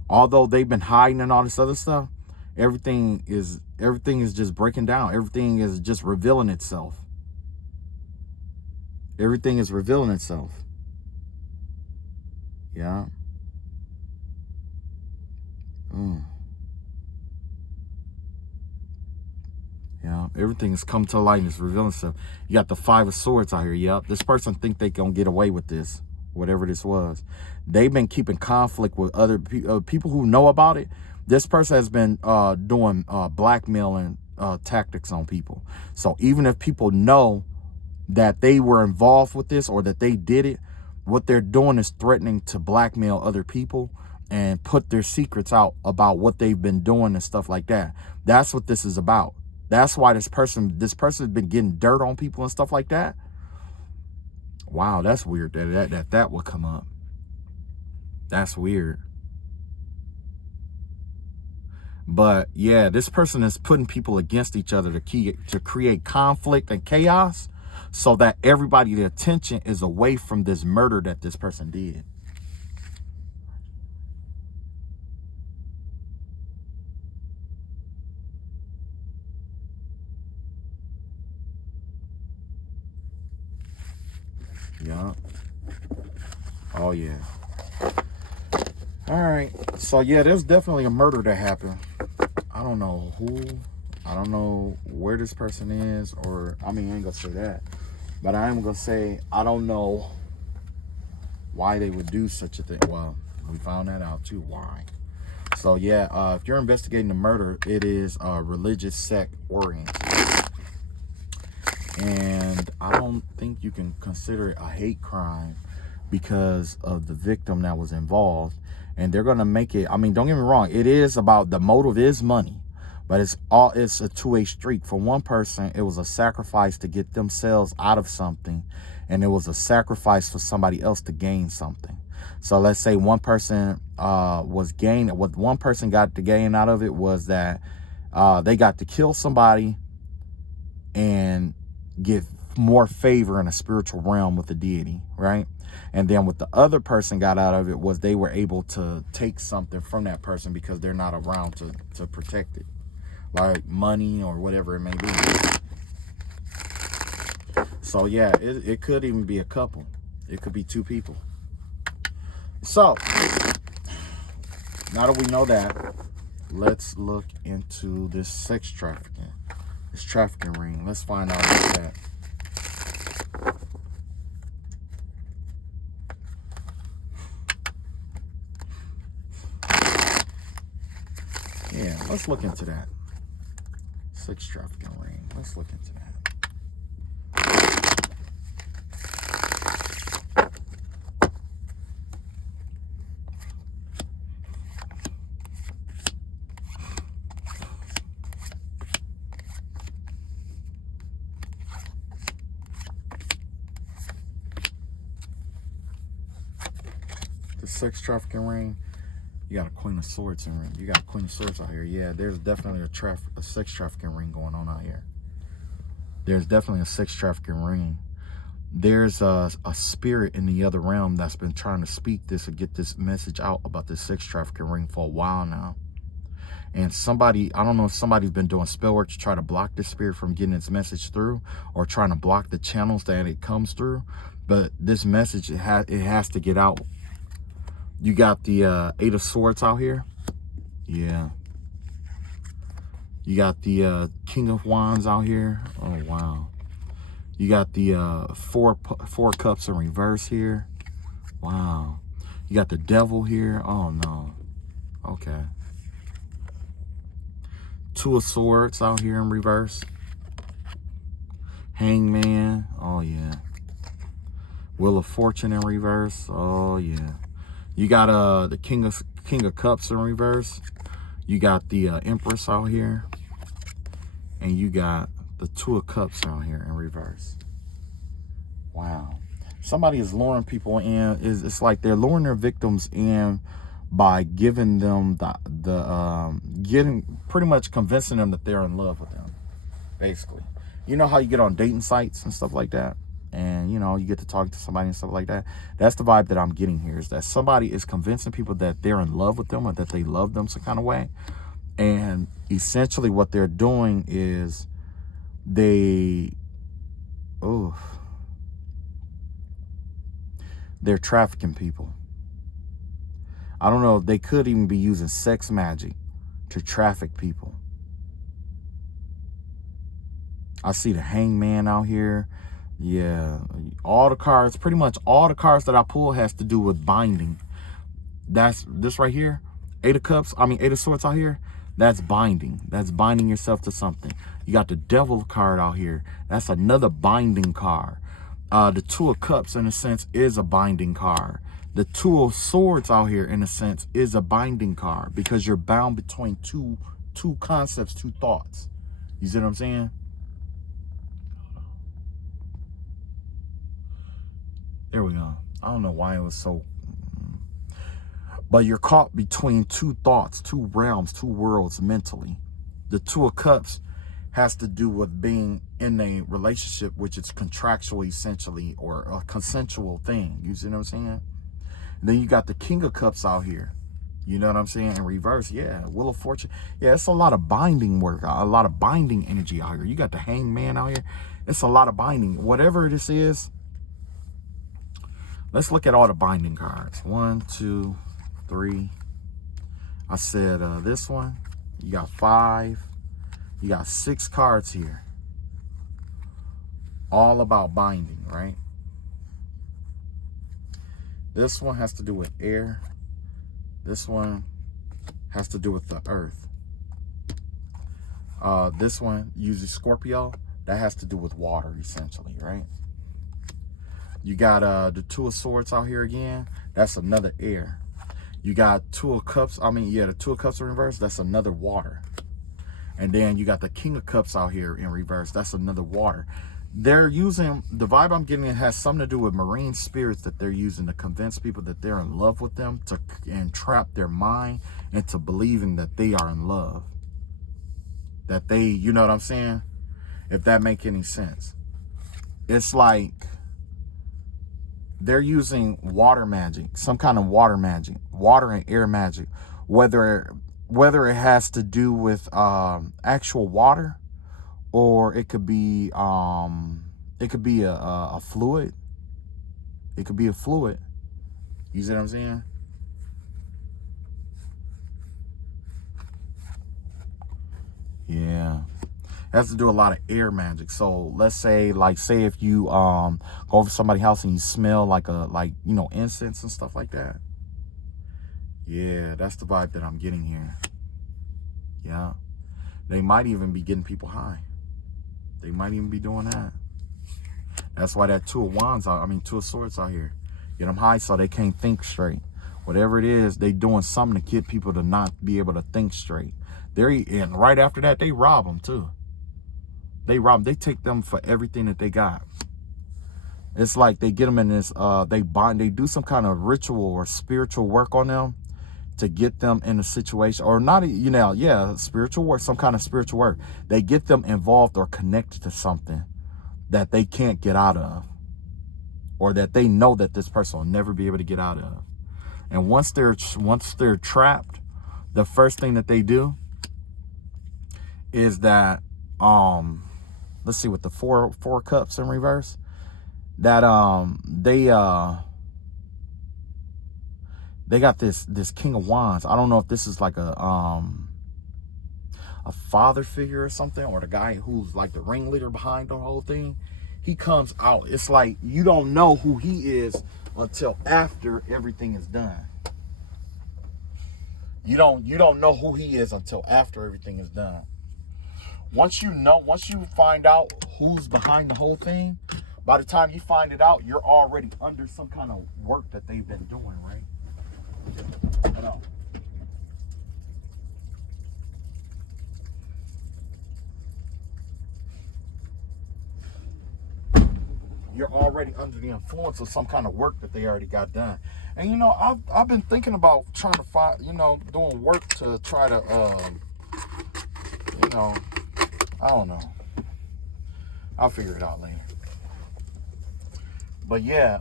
Although they've been hiding and all this other stuff, everything is just breaking down. Everything is just revealing itself. Everything is revealing itself. Yeah. Yeah, everything's come to light and it's revealing itself. You got the Five of Swords out here. Yep, this person think they gonna get away with this, whatever this was. They've been keeping conflict with other people who know about it. This person has been doing blackmailing tactics on people. So even if people know that they were involved with this or that they did it, what they're doing is threatening to blackmail other people and put their secrets out about what they've been doing and stuff like that. That's what this is about. That's why this person's been getting dirt on people and stuff like that. Wow, that's weird that would come up. That's weird. But yeah, this person is putting people against each other to create conflict and chaos so that everybody's attention is away from this murder that this person did. Yeah. Oh yeah. All right. So yeah, there's definitely a murder that happened. I don't know who. I don't know where this person is, or I mean, I ain't gonna say that, but I am gonna say I don't know why they would do such a thing. Well, we found that out too. Why? So yeah, if you're investigating the murder, it is religious sect oriented. And I don't think you can consider it a hate crime because of the victim that was involved. And they're going to make it, I mean, don't get me wrong, it is about, the motive is money, but it's a two-way street. For one person, it was a sacrifice to get themselves out of something, and it was a sacrifice for somebody else to gain something. So let's say one person was gaining, what one person got to gain out of it was that they got to kill somebody and get more favor in a spiritual realm with the deity, right? And then what the other person got out of it was they were able to take something from that person because they're not around to protect it, like money or whatever it may be. So yeah, it could even be a couple. It could be two people. So now that we know that, let's look into this sex trafficking. This trafficking ring. Let's find out about that. Yeah, let's look into that. Sex trafficking ring. Let's look into that. The sex trafficking ring. You got a Queen of Swords in ring. You got a Queen of Swords out here. Yeah, there's definitely a sex trafficking ring going on out here. There's definitely a sex trafficking ring. There's a spirit in the other realm that's been trying to speak this or get this message out about this sex trafficking ring for a while now. And somebody, I don't know if somebody's been doing spell work to try to block this spirit from getting its message through, or trying to block the channels that it comes through. But this message, it has to get out. You got the Eight of Swords out here. Yeah. You got the King of Wands out here. Oh, wow. You got the four cups in reverse here. Wow. You got the devil here. Oh, no. Okay. Two of Swords out here in reverse. Hangman. Oh, yeah. Wheel of Fortune in reverse. Oh, yeah. You got the King of Cups in reverse. You got the Empress out here. And you got the Two of Cups out here in reverse. Wow. Somebody is luring people in. It's like they're luring their victims in by giving them getting pretty much convincing them that they're in love with them, basically. You know how you get on dating sites and stuff like that, and you know you get to talk to somebody and stuff like that. That's the vibe that I'm getting here, is that somebody is convincing people that they're in love with them or that they love them some kind of way. And essentially what they're doing is they're trafficking people. I don't know, they could even be using sex magic to traffic people. I see the Hangman out here. Yeah, all the cards, pretty much all the cards that I pull has to do with binding. That's this right here. Eight of Swords out here. That's binding. That's binding yourself to something. You got the Devil card out here. That's another binding card. The Two of Cups, in a sense, is a binding card. The Two of Swords out here, in a sense, is a binding card because you're bound between two concepts, two thoughts. You see what I'm saying? There we go. I don't know why it was so... But you're caught between two thoughts, two realms, two worlds mentally. The Two of Cups has to do with being in a relationship, which is contractual essentially, or a consensual thing. You see what I'm saying? And then you got the King of Cups out here. You know what I'm saying? In reverse, yeah. Wheel of Fortune. Yeah, it's a lot of binding work, a lot of binding energy out here. You got the Hangman out here. It's a lot of binding. Whatever this is, let's look at all the binding cards. 1, 2, 3. I said this one. You got 5. You got 6 cards here. All about binding, right? This one has to do with air. This one has to do with the earth. This one, usually Scorpio, that has to do with water, essentially, right? You got the Two of Swords out here again. That's another air. You got Two of Cups. The Two of Cups in reverse. That's another water. And then you got the King of Cups out here in reverse. That's another water. They're using, the vibe I'm getting, it has something to do with marine spirits that they're using to convince people that they're in love with them, to entrap their mind into believing that they are in love. That they, you know what I'm saying? If that make any sense. It's like they're using water magic, some kind of water magic, water and air magic, whether it has to do with actual water, or it could be a fluid. It could be a fluid. You see what I'm saying? Yeah. It has to do a lot of air magic. So let's say, say if you go over to somebody's house and you smell like incense and stuff like that. Yeah, that's the vibe that I'm getting here. Yeah. They might even be getting people high. They might even be doing that. That's why that Two of Swords out here. Get them high so they can't think straight. Whatever it is, they doing something to get people to not be able to think straight. And right after that, they rob them too. They rob them. They take them for everything that they got. It's like they get them in this, they do some kind of ritual or spiritual work on them to get them in a situation, or not, spiritual work, some kind of spiritual work. They get them involved or connected to something that they can't get out of, or that they know that this person will never be able to get out of. And once they're trapped, the first thing that they do is that, let's see, with the four cups in reverse, that they got this King of Wands. I don't know if this is like a a father figure or something, or the guy who's like the ringleader behind the whole thing, he comes out. It's like you don't know who he is until after everything is done. You don't know who he is until after everything is done. Once you find out who's behind the whole thing, by the time you find it out, you're already under some kind of work that they've been doing, right? I know. You're already under the influence of some kind of work that they already got done. And you know, I've been thinking about trying to find, you know, doing work to try to, you know, I don't know. I'll figure it out later. But yeah,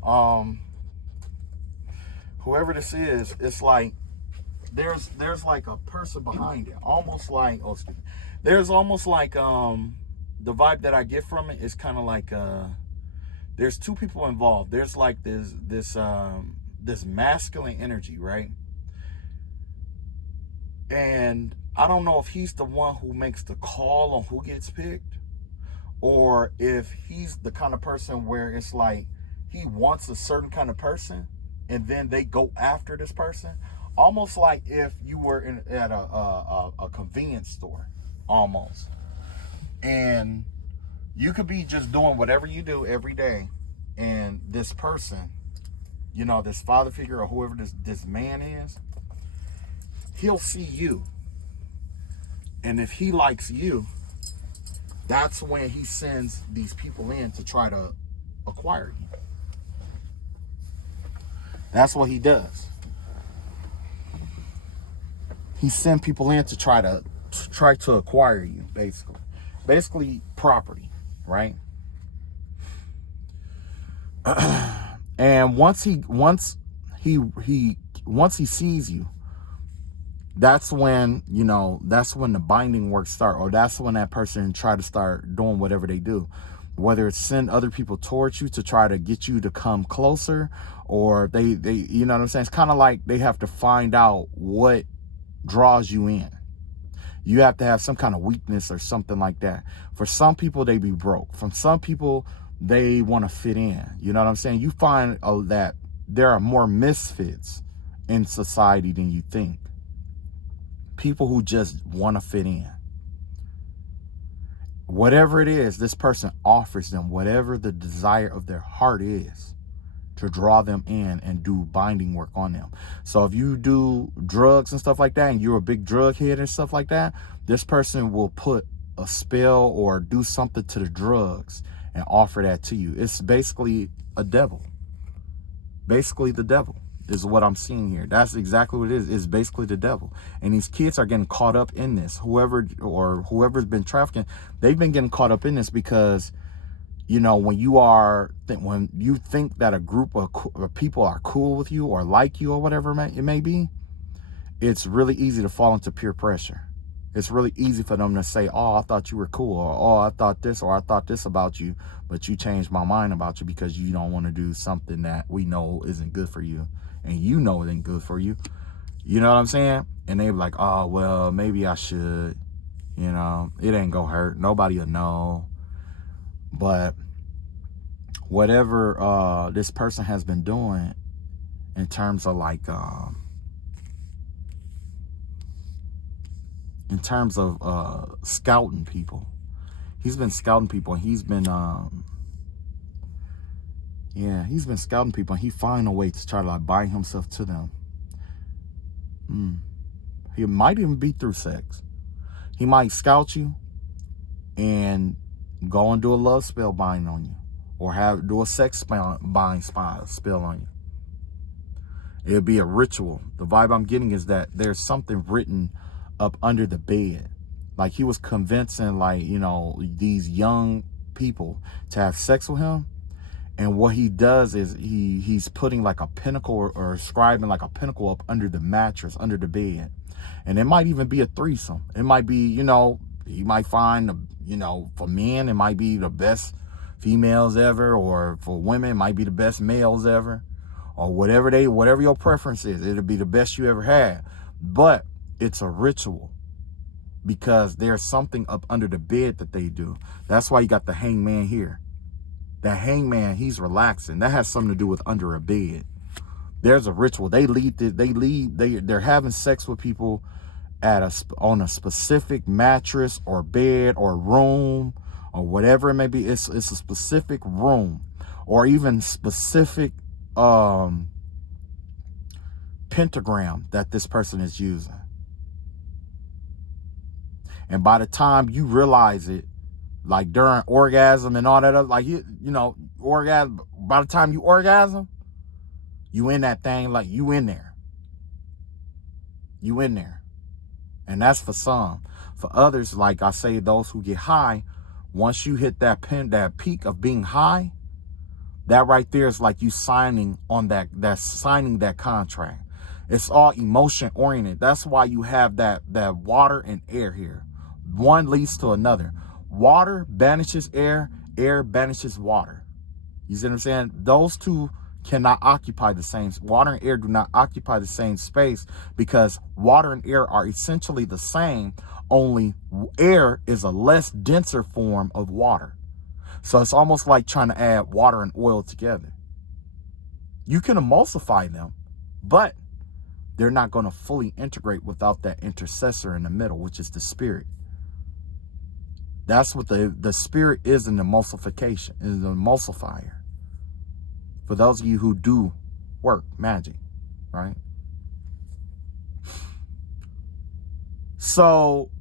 whoever this is, it's like there's like a person behind it, almost like there's almost like the vibe that I get from it is kind of like there's two people involved. There's like this masculine energy, right? And I don't know if he's the one who makes the call on who gets picked, or if he's the kind of person where it's like he wants a certain kind of person and then they go after this person. Almost like if you were at a convenience store, almost. And you could be just doing whatever you do every day, and this person, you know, this father figure or whoever this man is, he'll see you. And if he likes you, that's when he sends these people in to try to acquire you. That's what he does. He sends people in to try to acquire you, basically property, right? And once he sees you, that's when, you know, that's when the binding work start, or that's when that person try to start doing whatever they do, whether it's send other people towards you to try to get you to come closer, or they you know what I'm saying? It's kind of like they have to find out what draws you in. You have to have some kind of weakness or something like that. For some people, they be broke. From some people, they want to fit in. You know what I'm saying? You find that there are more misfits in society than you think. People who just want to fit in. Whatever it is, this person offers them whatever the desire of their heart is to draw them in and do binding work on them. So if you do drugs and stuff like that, and you're a big drug head and stuff like that, this person will put a spell or do something to the drugs and offer that to you. It's basically a devil. Basically the devil is what I'm seeing here. That's exactly what it is. It's basically the devil. And these kids are getting caught up in this. Whoever's been trafficking, they've been getting caught up in this because, you know, when you think that a group of people are cool with you or like you or whatever it may be, it's really easy to fall into peer pressure. It's really easy for them to say, oh, I thought you were cool, or oh, I thought this, or I thought this about you, but you changed my mind about you because you don't want to do something that we know isn't good for you, and you know it ain't good for you. You know what I'm saying? And they be like, oh, well, maybe I should. You know, it ain't gonna hurt. Nobody will know. But whatever this person has been doing in terms of like scouting people, he's been scouting people, and he's been scouting people, and he find a way to try to like bind himself to them. He might even be through sex. He might scout you and go and do a love spell bind on you, or do a sex bind spell on you. It'll be a ritual. The vibe I'm getting is that there's something written up under the bed. Like he was convincing, like, you know, these young people to have sex with him. And what he does is he's putting like a pinnacle or scribing like a pinnacle up under the mattress, under the bed. And it might even be a threesome. It might be, you know, he might find, you know, for men, it might be the best females ever, or for women, it might be the best males ever, or whatever your preference is. It'll be the best you ever had. But it's a ritual. because there's something up under the bed that they do. That's why you got the hangman here. The hangman, he's relaxing. That has something to do with under a bed. There's a ritual. They're having sex with people on a specific mattress or bed or room or whatever it may be. It's a specific room or even specific pentagram that this person is using. And by the time you realize it, like during orgasm and all that other, like you know, orgasm, by the time you orgasm, you in that thing, like you in there. You in there. And that's for some. For others, like I say, those who get high, once you hit that peak of being high, that right there is like you signing on that's signing that contract. It's all emotion oriented. That's why you have that water and air here. One leads to another. Water banishes air, air banishes water. You see what I'm saying? Those two cannot occupy the same, water and air do not occupy the same space, because water and air are essentially the same, only air is a less denser form of water. So it's almost like trying to add water and oil together. You can emulsify them, but they're not going to fully integrate without that intercessor in the middle, which is the spirit. That's what the spirit is, an emulsification, is an emulsifier. For those of you who do work, magic, right? So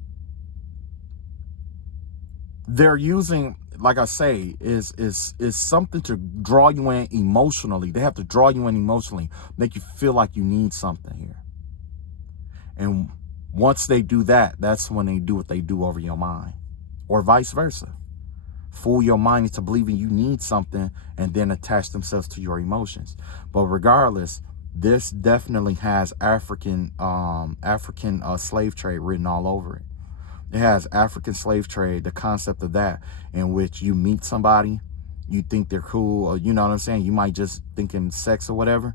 they're using, like I say, is something to draw you in emotionally. They have to draw you in emotionally, make you feel like you need something here. And once they do that, that's when they do what they do over your mind, or vice versa. Fool your mind into believing you need something and then attach themselves to your emotions. But regardless, this definitely has African slave trade written all over it. It has African slave trade, the concept of that, in which you meet somebody, you think they're cool, or you know what I'm saying, you might just thinking sex or whatever,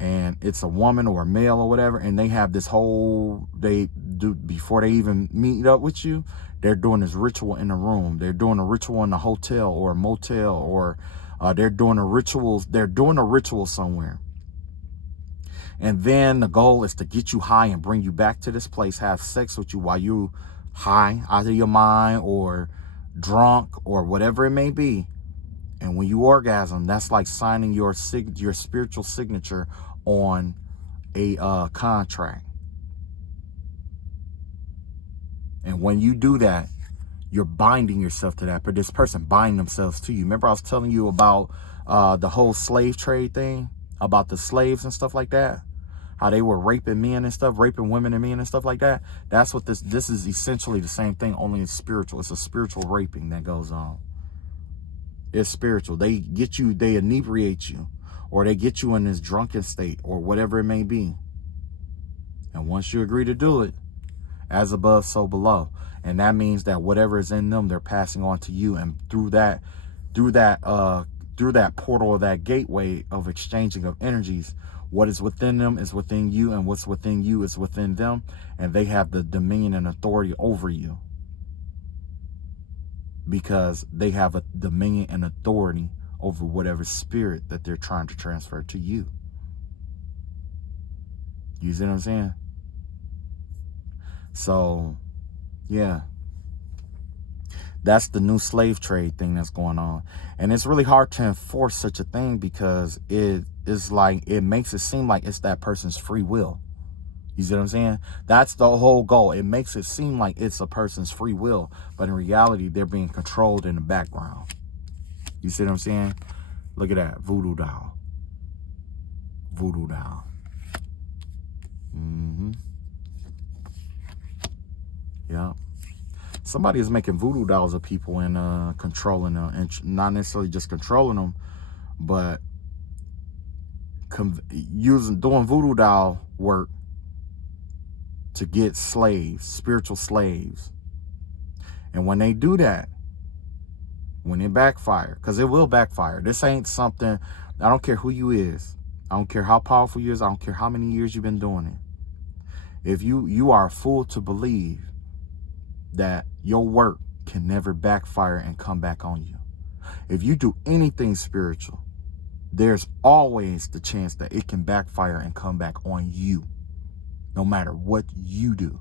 and it's a woman or a male or whatever, and they have this whole, they do, before they even meet up with you, they're doing this ritual in a room. They're doing a ritual in a hotel or a motel, or they're doing a ritual somewhere. And then the goal is to get you high and bring you back to this place, have sex with you while you high, out of your mind, or drunk, or whatever it may be. And when you orgasm, that's like signing your spiritual signature on a contract. And when you do that, you're binding yourself to that, but this person binding themselves to you. Remember I was telling you about the whole slave trade thing, about the slaves and stuff like that, how they were raping men and stuff, raping women and men and stuff like that. That's what this is, essentially the same thing, only it's spiritual. It's a spiritual raping that goes on. It's spiritual. They get you, they inebriate you, or they get you in this drunken state, or whatever it may be. And once you agree to do it, as above, so below. And that means that whatever is in them, they're passing on to you. And through that portal, or that gateway of exchanging of energies, what is within them is within you, and what's within you is within them. And they have the dominion and authority over you, because they have a dominion and authority over whatever spirit that they're trying to transfer to you. You see what I'm saying? So, yeah, that's the new slave trade thing that's going on. And it's really hard to enforce such a thing, because it is like, it makes it seem like it's that person's free will. You see what I'm saying? That's the whole goal. It makes it seem like it's a person's free will, but in reality, they're being controlled in the background. You see what I'm saying? Look at that, voodoo doll. Voodoo doll. Yeah. Somebody is making voodoo dolls of people and controlling them, and not necessarily just controlling them, but doing voodoo doll work to get slaves, spiritual slaves. And when they do that, when it backfire, because it will backfire. This ain't something, I don't care who you is. I don't care how powerful you is. I don't care how many years you've been doing it. If you are a fool to believe that your work can never backfire and come back on you. If you do anything spiritual, there's always the chance that it can backfire and come back on you, no matter what you do.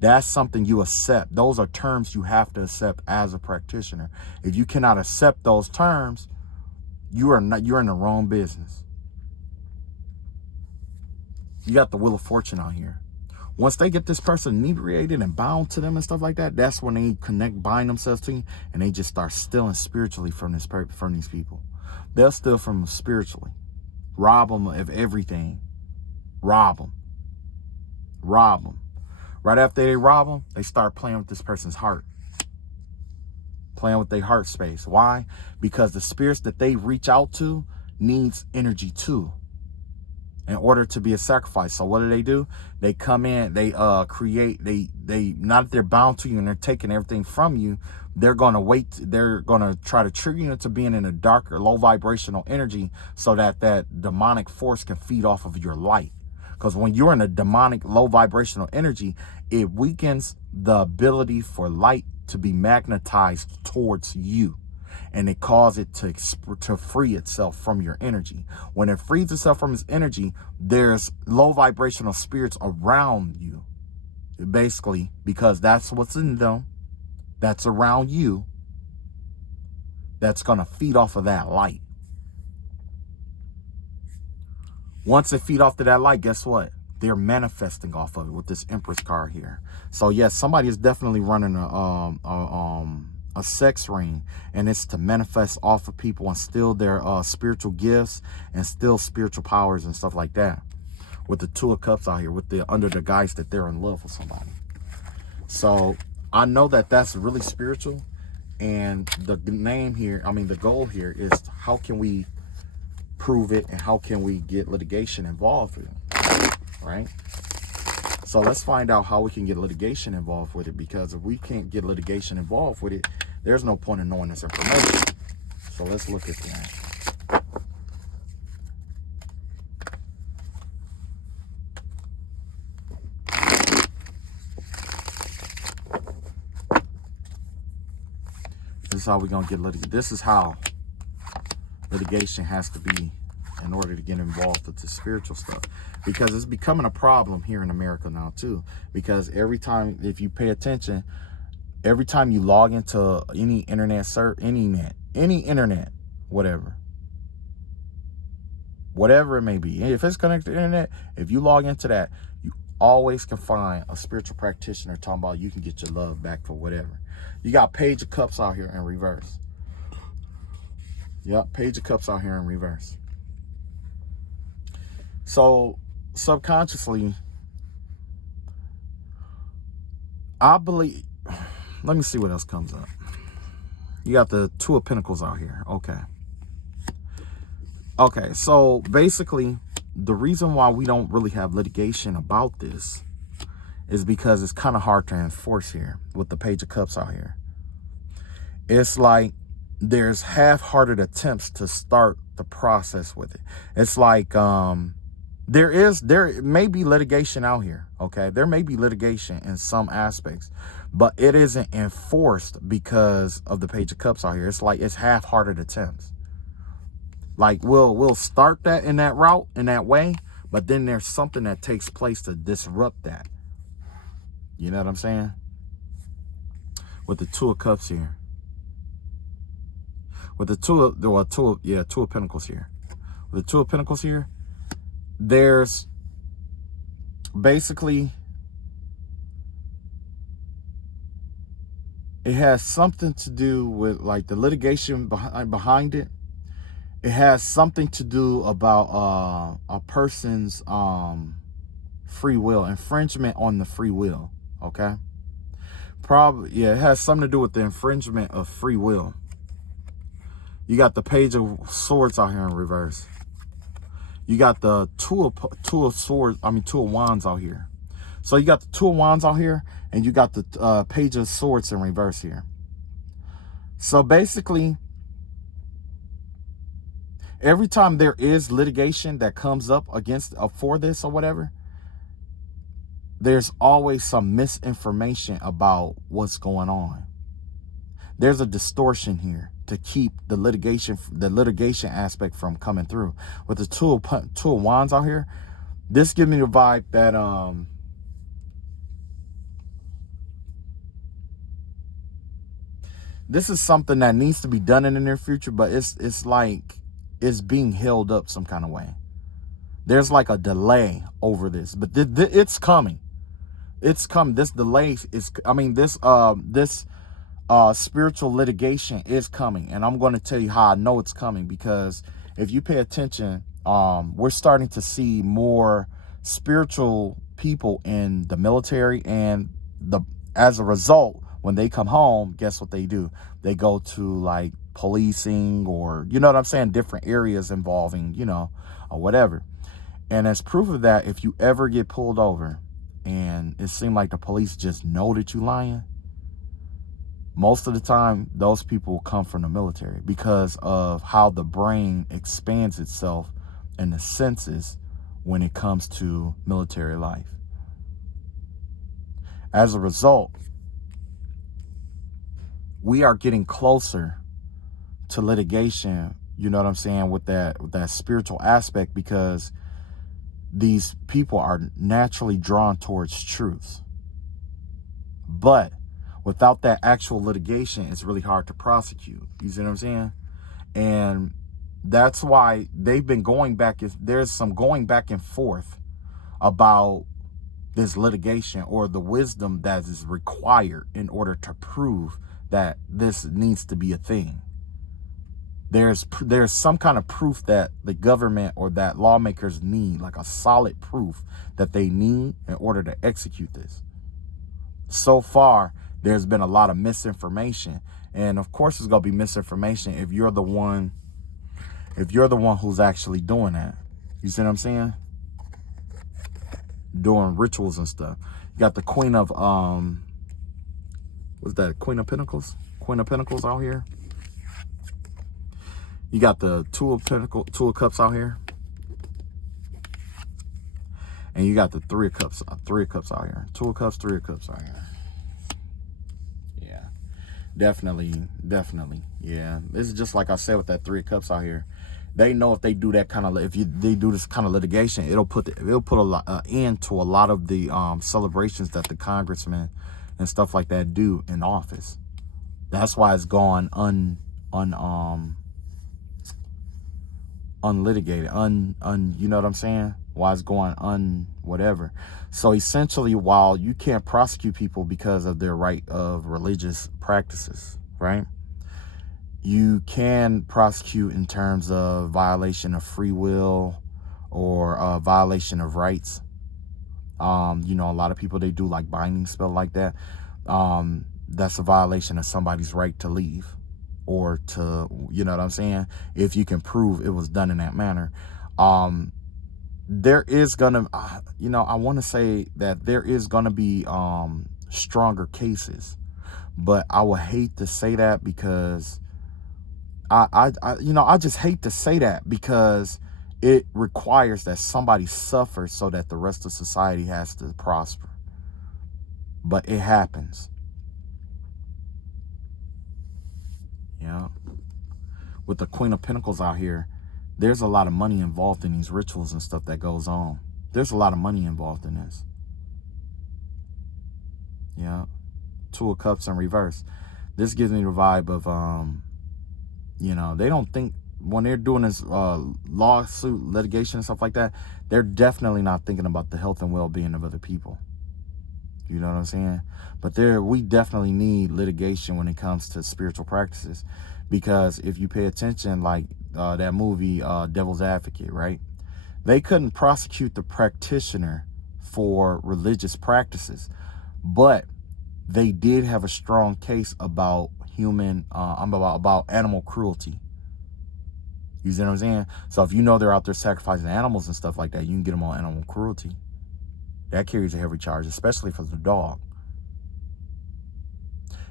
That's something you accept. Those are terms you have to accept as a practitioner. If you cannot accept those terms, you're in the wrong business. You got the Wheel of Fortune out here. Once they get this person inebriated and bound to them and stuff like that, that's when they bind themselves to you, and they just start stealing spiritually from these people. They'll steal from them spiritually, rob them of everything, rob them. Right after they rob them, they start playing with this person's heart, playing with their heart space. Why? Because the spirits that they reach out to needs energy too, in order to be a sacrifice. So what do? They come in, they create, they not that they're bound to you and they're taking everything from you. They're going to try to trigger you into being in a darker, low vibrational energy so that demonic force can feed off of your light. Because when you're in a demonic, low vibrational energy, it weakens the ability for light to be magnetized towards you. And it causes it to free itself from your energy. When it frees itself from its energy, there's low vibrational spirits around you. Basically, because that's what's in them, that's around you, that's going to feed off of that light. Once it feed off to that light, guess what? They're manifesting off of it with this Empress card here. So yes, somebody is definitely running a sex ring, and it's to manifest off of people and steal their spiritual gifts and steal spiritual powers and stuff like that. With the Two of Cups out here, under the guise that they're in love with somebody. So I know that that's really spiritual, and the goal here is how can we prove it and how can we get litigation involved with it, right? So let's find out how we can get litigation involved with it, because if we can't get litigation involved with it, there's no point in knowing this information. So let's look at that. This is how we're going to get litigation. This is how litigation has to be in order to get involved with the spiritual stuff, because it's becoming a problem here in America now too. Because every time, if you pay attention, every time you log into any internet whatever it may be, if it's connected to the internet, if you log into that, you always can find a spiritual practitioner talking about you can get your love back for whatever. You got Page of Cups out here in reverse. Yep, Page of Cups out here in reverse. So subconsciously, I believe, let me see what else comes up. You got the Two of Pentacles out here. Okay, so basically, the reason why we don't really have litigation about this is because it's kind of hard to enforce here with the Page of Cups out here. It's like there's half-hearted attempts to start the process with it. It's like there may be litigation out here, okay? There may be litigation in some aspects, but it isn't enforced because of the Page of Cups out here. It's like it's half-hearted attempts. Like we'll start that in that route, in that way, but then there's something that takes place to disrupt that. You know what I'm saying? With the Two of Cups here. With the Two of Pentacles here. With the Two of Pentacles here, there's basically, it has something to do with like the litigation behind it. It has something to do about a person's free will, infringement on the free will, okay? It has something to do with the infringement of free will. You got the Page of Swords out here in reverse. You got the Two of Wands out here. So you got the Two of Wands out here, and you got the Page of Swords in reverse here. So basically, every time there is litigation that comes up for this or whatever, there's always some misinformation about what's going on. There's a distortion here to keep the litigation aspect from coming through. With the two of wands out here, this gives me the vibe that this is something that needs to be done in the near future, but it's like it's being held up some kind of way. There's like a delay over this, but it's coming. It's coming. This delay is, this spiritual litigation is coming, and I'm going to tell you how I know it's coming, because if you pay attention, we're starting to see more spiritual people in the military, and as a result, when they come home, guess what they do? They go to like policing, or you know what I'm saying, different areas involving, or whatever. And as proof of that, if you ever get pulled over and it seemed like the police just know that you lying, most of the time, those people come from the military, because of how the brain expands itself and the senses when it comes to military life. As a result, we are getting closer to litigation, you know what I'm saying, with that spiritual aspect, because these people are naturally drawn towards truth. But without that actual litigation, it's really hard to prosecute. You see what I'm saying? And that's why they've been going back. There's some going back and forth about this litigation, or the wisdom that is required in order to prove that this needs to be a thing. There's some kind of proof that the government or that lawmakers need, like a solid proof that they need in order to execute this. So far, there's been a lot of misinformation, and of course it's going to be misinformation if you're the one who's actually doing that. You see what I'm saying? Doing rituals and stuff. You got the Queen of what's that? Queen of Pentacles out here. You got the Two of Cups out here. And you got the Three of Cups out here. Two of Cups, Three of Cups out here. Yeah. Definitely. Yeah. This is just like I said with that Three of Cups out here. They know if they do that kind of, they do this kind of litigation, it'll put a end to a lot of the celebrations that the congressmen and stuff like that do in office. That's why it's gone unlitigated, you know what I'm saying? Why it's going whatever. So essentially, while you can't prosecute people because of their right of religious practices, right? You can prosecute in terms of violation of free will, or violation of rights. A lot of people, they do like binding spell like that. That's a violation of somebody's right to leave, or to, you know what I'm saying, if you can prove it was done in that manner. There is gonna, I want to say that there is gonna be stronger cases, but I would hate to say that, because I just hate to say that, because it requires that somebody suffers so that the rest of society has to prosper. But it happens. Yeah. With the Queen of Pentacles out here, there's a lot of money involved in these rituals and stuff that goes on. There's a lot of money involved in this. Yeah. Two of Cups in reverse. This gives me the vibe of, they don't think, when they're doing this lawsuit, litigation and stuff like that, they're definitely not thinking about the health and well-being of other people. You know what I'm saying? But we definitely need litigation when it comes to spiritual practices, because if you pay attention, like that movie, Devil's Advocate, right? They couldn't prosecute the practitioner for religious practices, but they did have a strong case about about animal cruelty. You see what I'm saying? So if they're out there sacrificing animals and stuff like that, you can get them on animal cruelty. That carries a heavy charge, especially for the dog.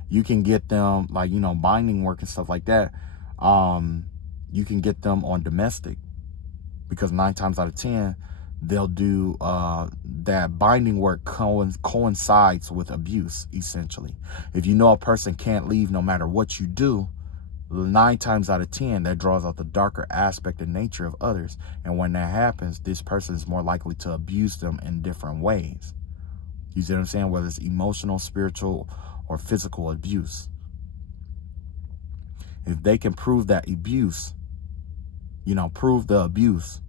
You can get them, like, binding work and stuff like that. You can get them on domestic, because 9 times out of 10, they'll do that binding work coincides with abuse, essentially. If you know a person can't leave no matter what you do, 9 times out of 10, that draws out the darker aspect and nature of others. And when that happens, this person is more likely to abuse them in different ways. You see what I'm saying? Whether it's emotional, spiritual, or physical abuse. If they can prove that abuse, prove the abuse,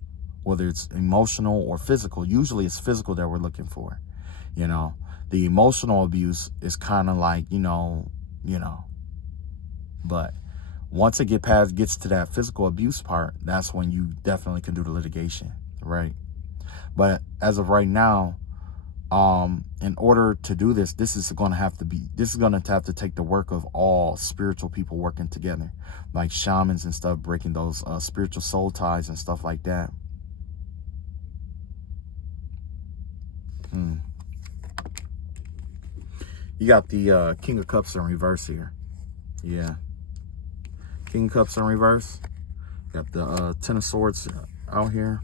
whether it's emotional or physical, usually it's physical that we're looking for. The emotional abuse is kind of like, but once it gets to that physical abuse part, that's when you definitely can do the litigation, right? But as of right now, in order to do this, this is going to have to take the work of all spiritual people working together, like shamans and stuff, breaking those spiritual soul ties and stuff like that. You got the King of Cups in reverse here. Yeah. King of Cups in reverse. Got the Ten of Swords out here.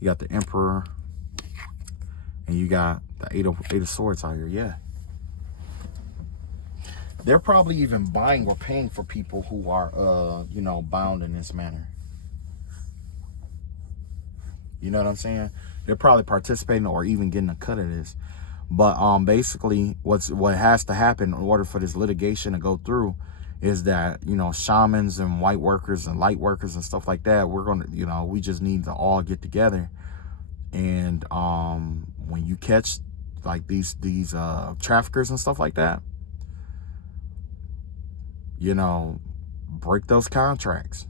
You got the Emperor. And you got the Eight of Swords out here. Yeah. They're probably even buying or paying for people who are, bound in this manner. You know what I'm saying? They're probably participating or even getting a cut of this. But basically, what has to happen in order for this litigation to go through is that, shamans and white workers and light workers and stuff like that, we're going to, we just need to all get together. And when you catch like these traffickers and stuff like that, break those contracts.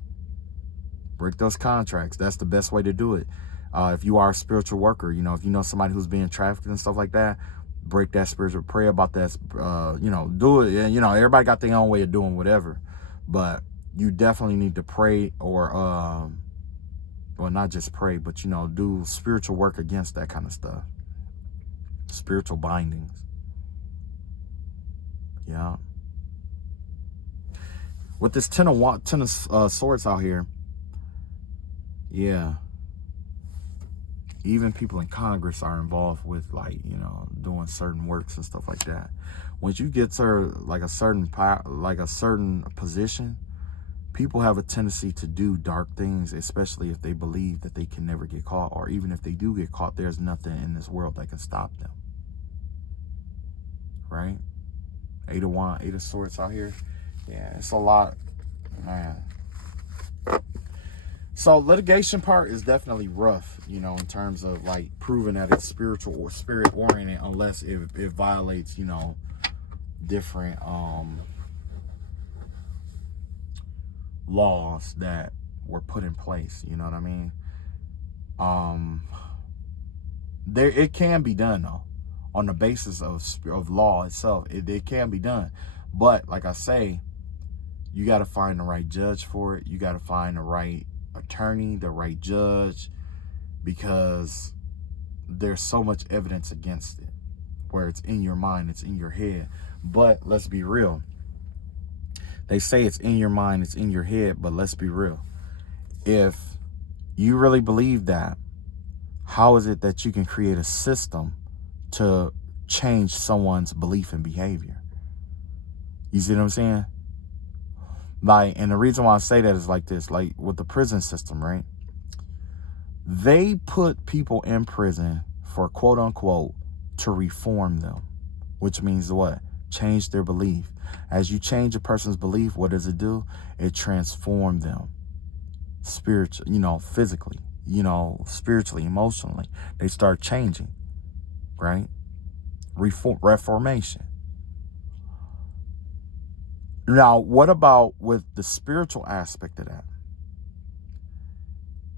Break those contracts. That's the best way to do it. If you are a spiritual worker, if you know somebody who's being trafficked and stuff like that, break that spiritual, pray about that, do it. And, everybody got their own way of doing whatever, but you definitely need to pray or, well, not just pray, but, do spiritual work against that kind of stuff. Spiritual bindings. Yeah. With this ten of Swords out here, yeah. Even people in Congress are involved with, doing certain works and stuff like that. Once you get to like a certain position, people have a tendency to do dark things, especially if they believe that they can never get caught, or even if they do get caught, there's nothing in this world that can stop them. Right? Eight of Swords out here. Yeah, it's a lot, man. So litigation part is definitely rough, in terms of like proving that it's spiritual or spirit oriented, unless it violates, different laws that were put in place. You know what I mean? It can be done though, on the basis of law itself. It can be done, but like I say, you got to find the right judge for it. You got to find the right attorney, the right judge, because there's so much evidence against it, where it's in your mind, it's in your head. But let's be real. They say it's in your mind, it's in your head, but let's be real. If you really believe that, how is it that you can create a system to change someone's belief and behavior? You see what I'm saying? And the reason why I say that is like this, like with the prison system, right? They put people in prison for quote unquote to reform them, which means what? Change their belief. As you change a person's belief, what does it do? It transforms them spiritually, physically, spiritually, emotionally. They start changing, right? Reformation. Now, what about with the spiritual aspect of that?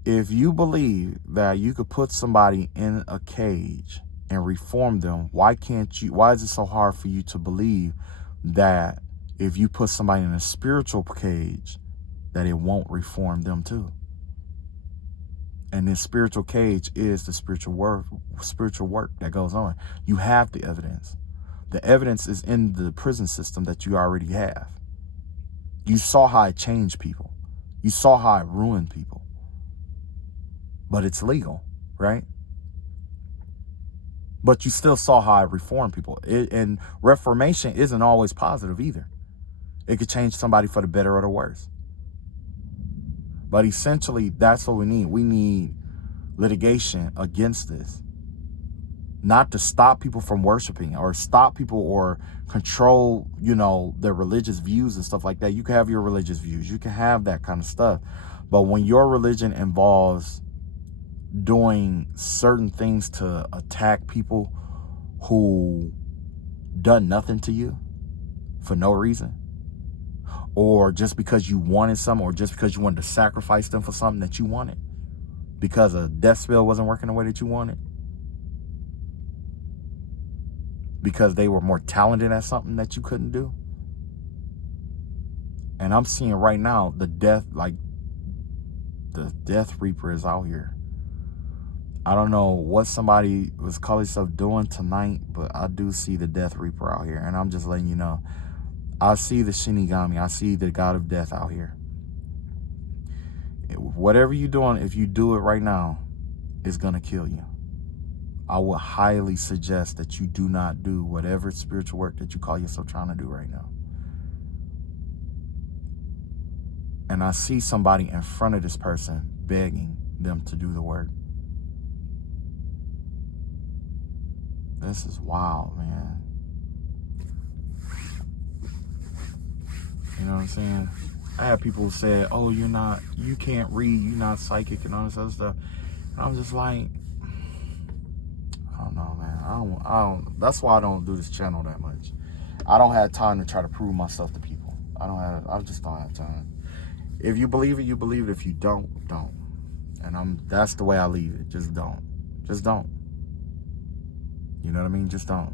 If you believe that you could put somebody in a cage and reform them, why is it so hard for you to believe that if you put somebody in a spiritual cage, that it won't reform them too? And this spiritual cage is the spiritual work that goes on. You have the evidence. The evidence is in the prison system that you already have. You saw how it changed people. You saw how it ruined people. But it's legal, right? But you still saw how I reformed people. And reformation isn't always positive either. It could change somebody for the better or the worse. But essentially, that's what we need. We need litigation against this. Not to stop people from worshiping or stop people or control, their religious views and stuff like that. You can have your religious views. You can have that kind of stuff. But when your religion involves doing certain things to attack people who done nothing to you for no reason, or just because you wanted something, or just because you wanted to sacrifice them for something that you wanted, because a death spell wasn't working the way that you wanted, because they were more talented at something that you couldn't do. And I'm seeing right now the death reaper is out here. I don't know what somebody was calling themselves doing tonight, but I do see the death reaper out here. And I'm just letting you know, I see the Shinigami. I see the god of death out here. Whatever you're doing, if you do it right now, it's going to kill you. I would highly suggest that you do not do whatever spiritual work that you call yourself trying to do right now. And I see somebody in front of this person begging them to do the work. This is wild, man. You know what I'm saying? I have people who said, oh, you can't read, you're not psychic and all this other stuff. And I'm just like, I don't know, man. I don't, that's why I don't do this channel that much. I don't have time to try to prove myself to people. I just don't have time. If you believe it, you believe it. If you don't, don't. And that's the way I leave it. Just don't. Just don't. You know what I mean? Just don't.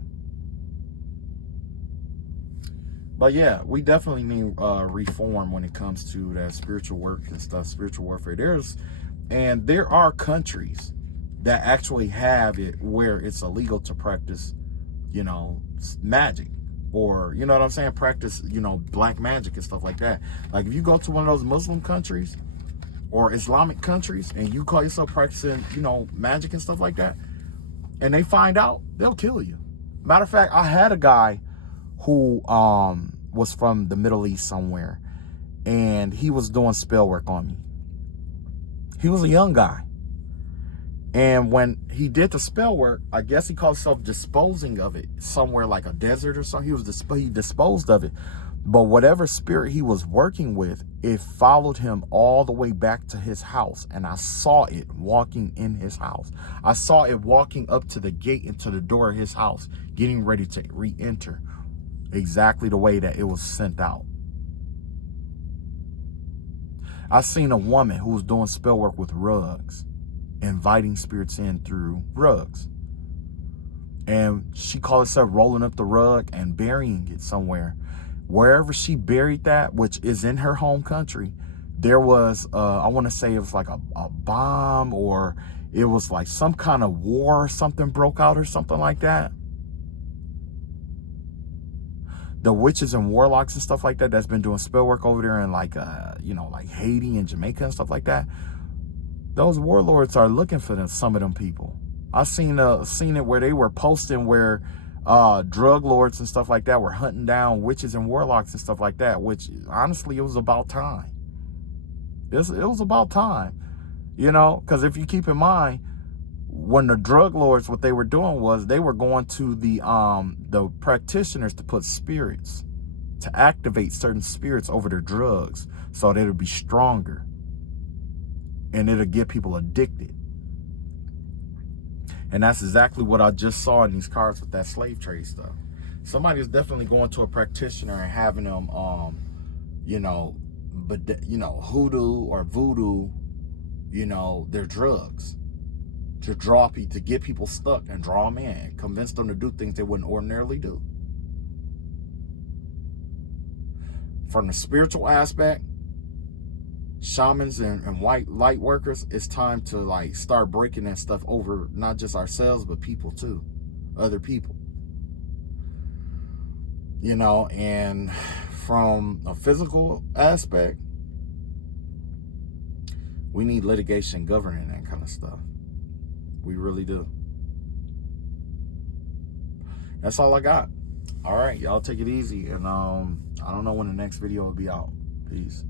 But yeah, we definitely need reform when it comes to that spiritual work and stuff, spiritual warfare. There are countries that actually have it where it's illegal to practice, magic, or, you know what I'm saying? Practice, black magic and stuff like that. Like if you go to one of those Muslim countries or Islamic countries and you call yourself practicing, magic and stuff like that, and they find out, they'll kill you. Matter of fact, I had a guy who was from the Middle East somewhere, and he was doing spell work on me. He was a young guy. And when he did the spell work, I guess he called himself disposing of it somewhere like a desert or something. He disposed of it. But whatever spirit he was working with, it followed him all the way back to his house. And I saw it walking in his house. I saw it walking up to the gate and to the door of his house, getting ready to re-enter exactly the way that it was sent out. I seen a woman who was doing spell work with rugs, inviting spirits in through rugs. And she called herself rolling up the rug and burying it somewhere. Wherever she buried that, which is in her home country, there was, I want to say it was like a bomb, or it was like some kind of war or something broke out or something like that. The witches and warlocks and stuff like that that's been doing spell work over there in like Haiti and Jamaica and stuff like that, those warlords are looking for some of them people. I seen it where they were posting where drug lords and stuff like that were hunting down witches and warlocks and stuff like that, which honestly, it was about time. It was about time, because if you keep in mind, when the drug lords, what they were doing was they were going to the practitioners to put spirits, to activate certain spirits over their drugs so that it'll be stronger and it'll get people addicted. And that's exactly what I just saw in these cards with that slave trade stuff. Somebody is definitely going to a practitioner and having them, hoodoo or voodoo, their drugs to get people stuck and draw them in, convince them to do things they wouldn't ordinarily do. From the spiritual aspect, shamans and white light workers, it's time to start breaking that stuff over, not just ourselves, but people too, other people. And from a physical aspect, we need litigation governing that kind of stuff. We really do. That's all I got. All right, y'all take it easy. And I don't know when the next video will be out. Peace.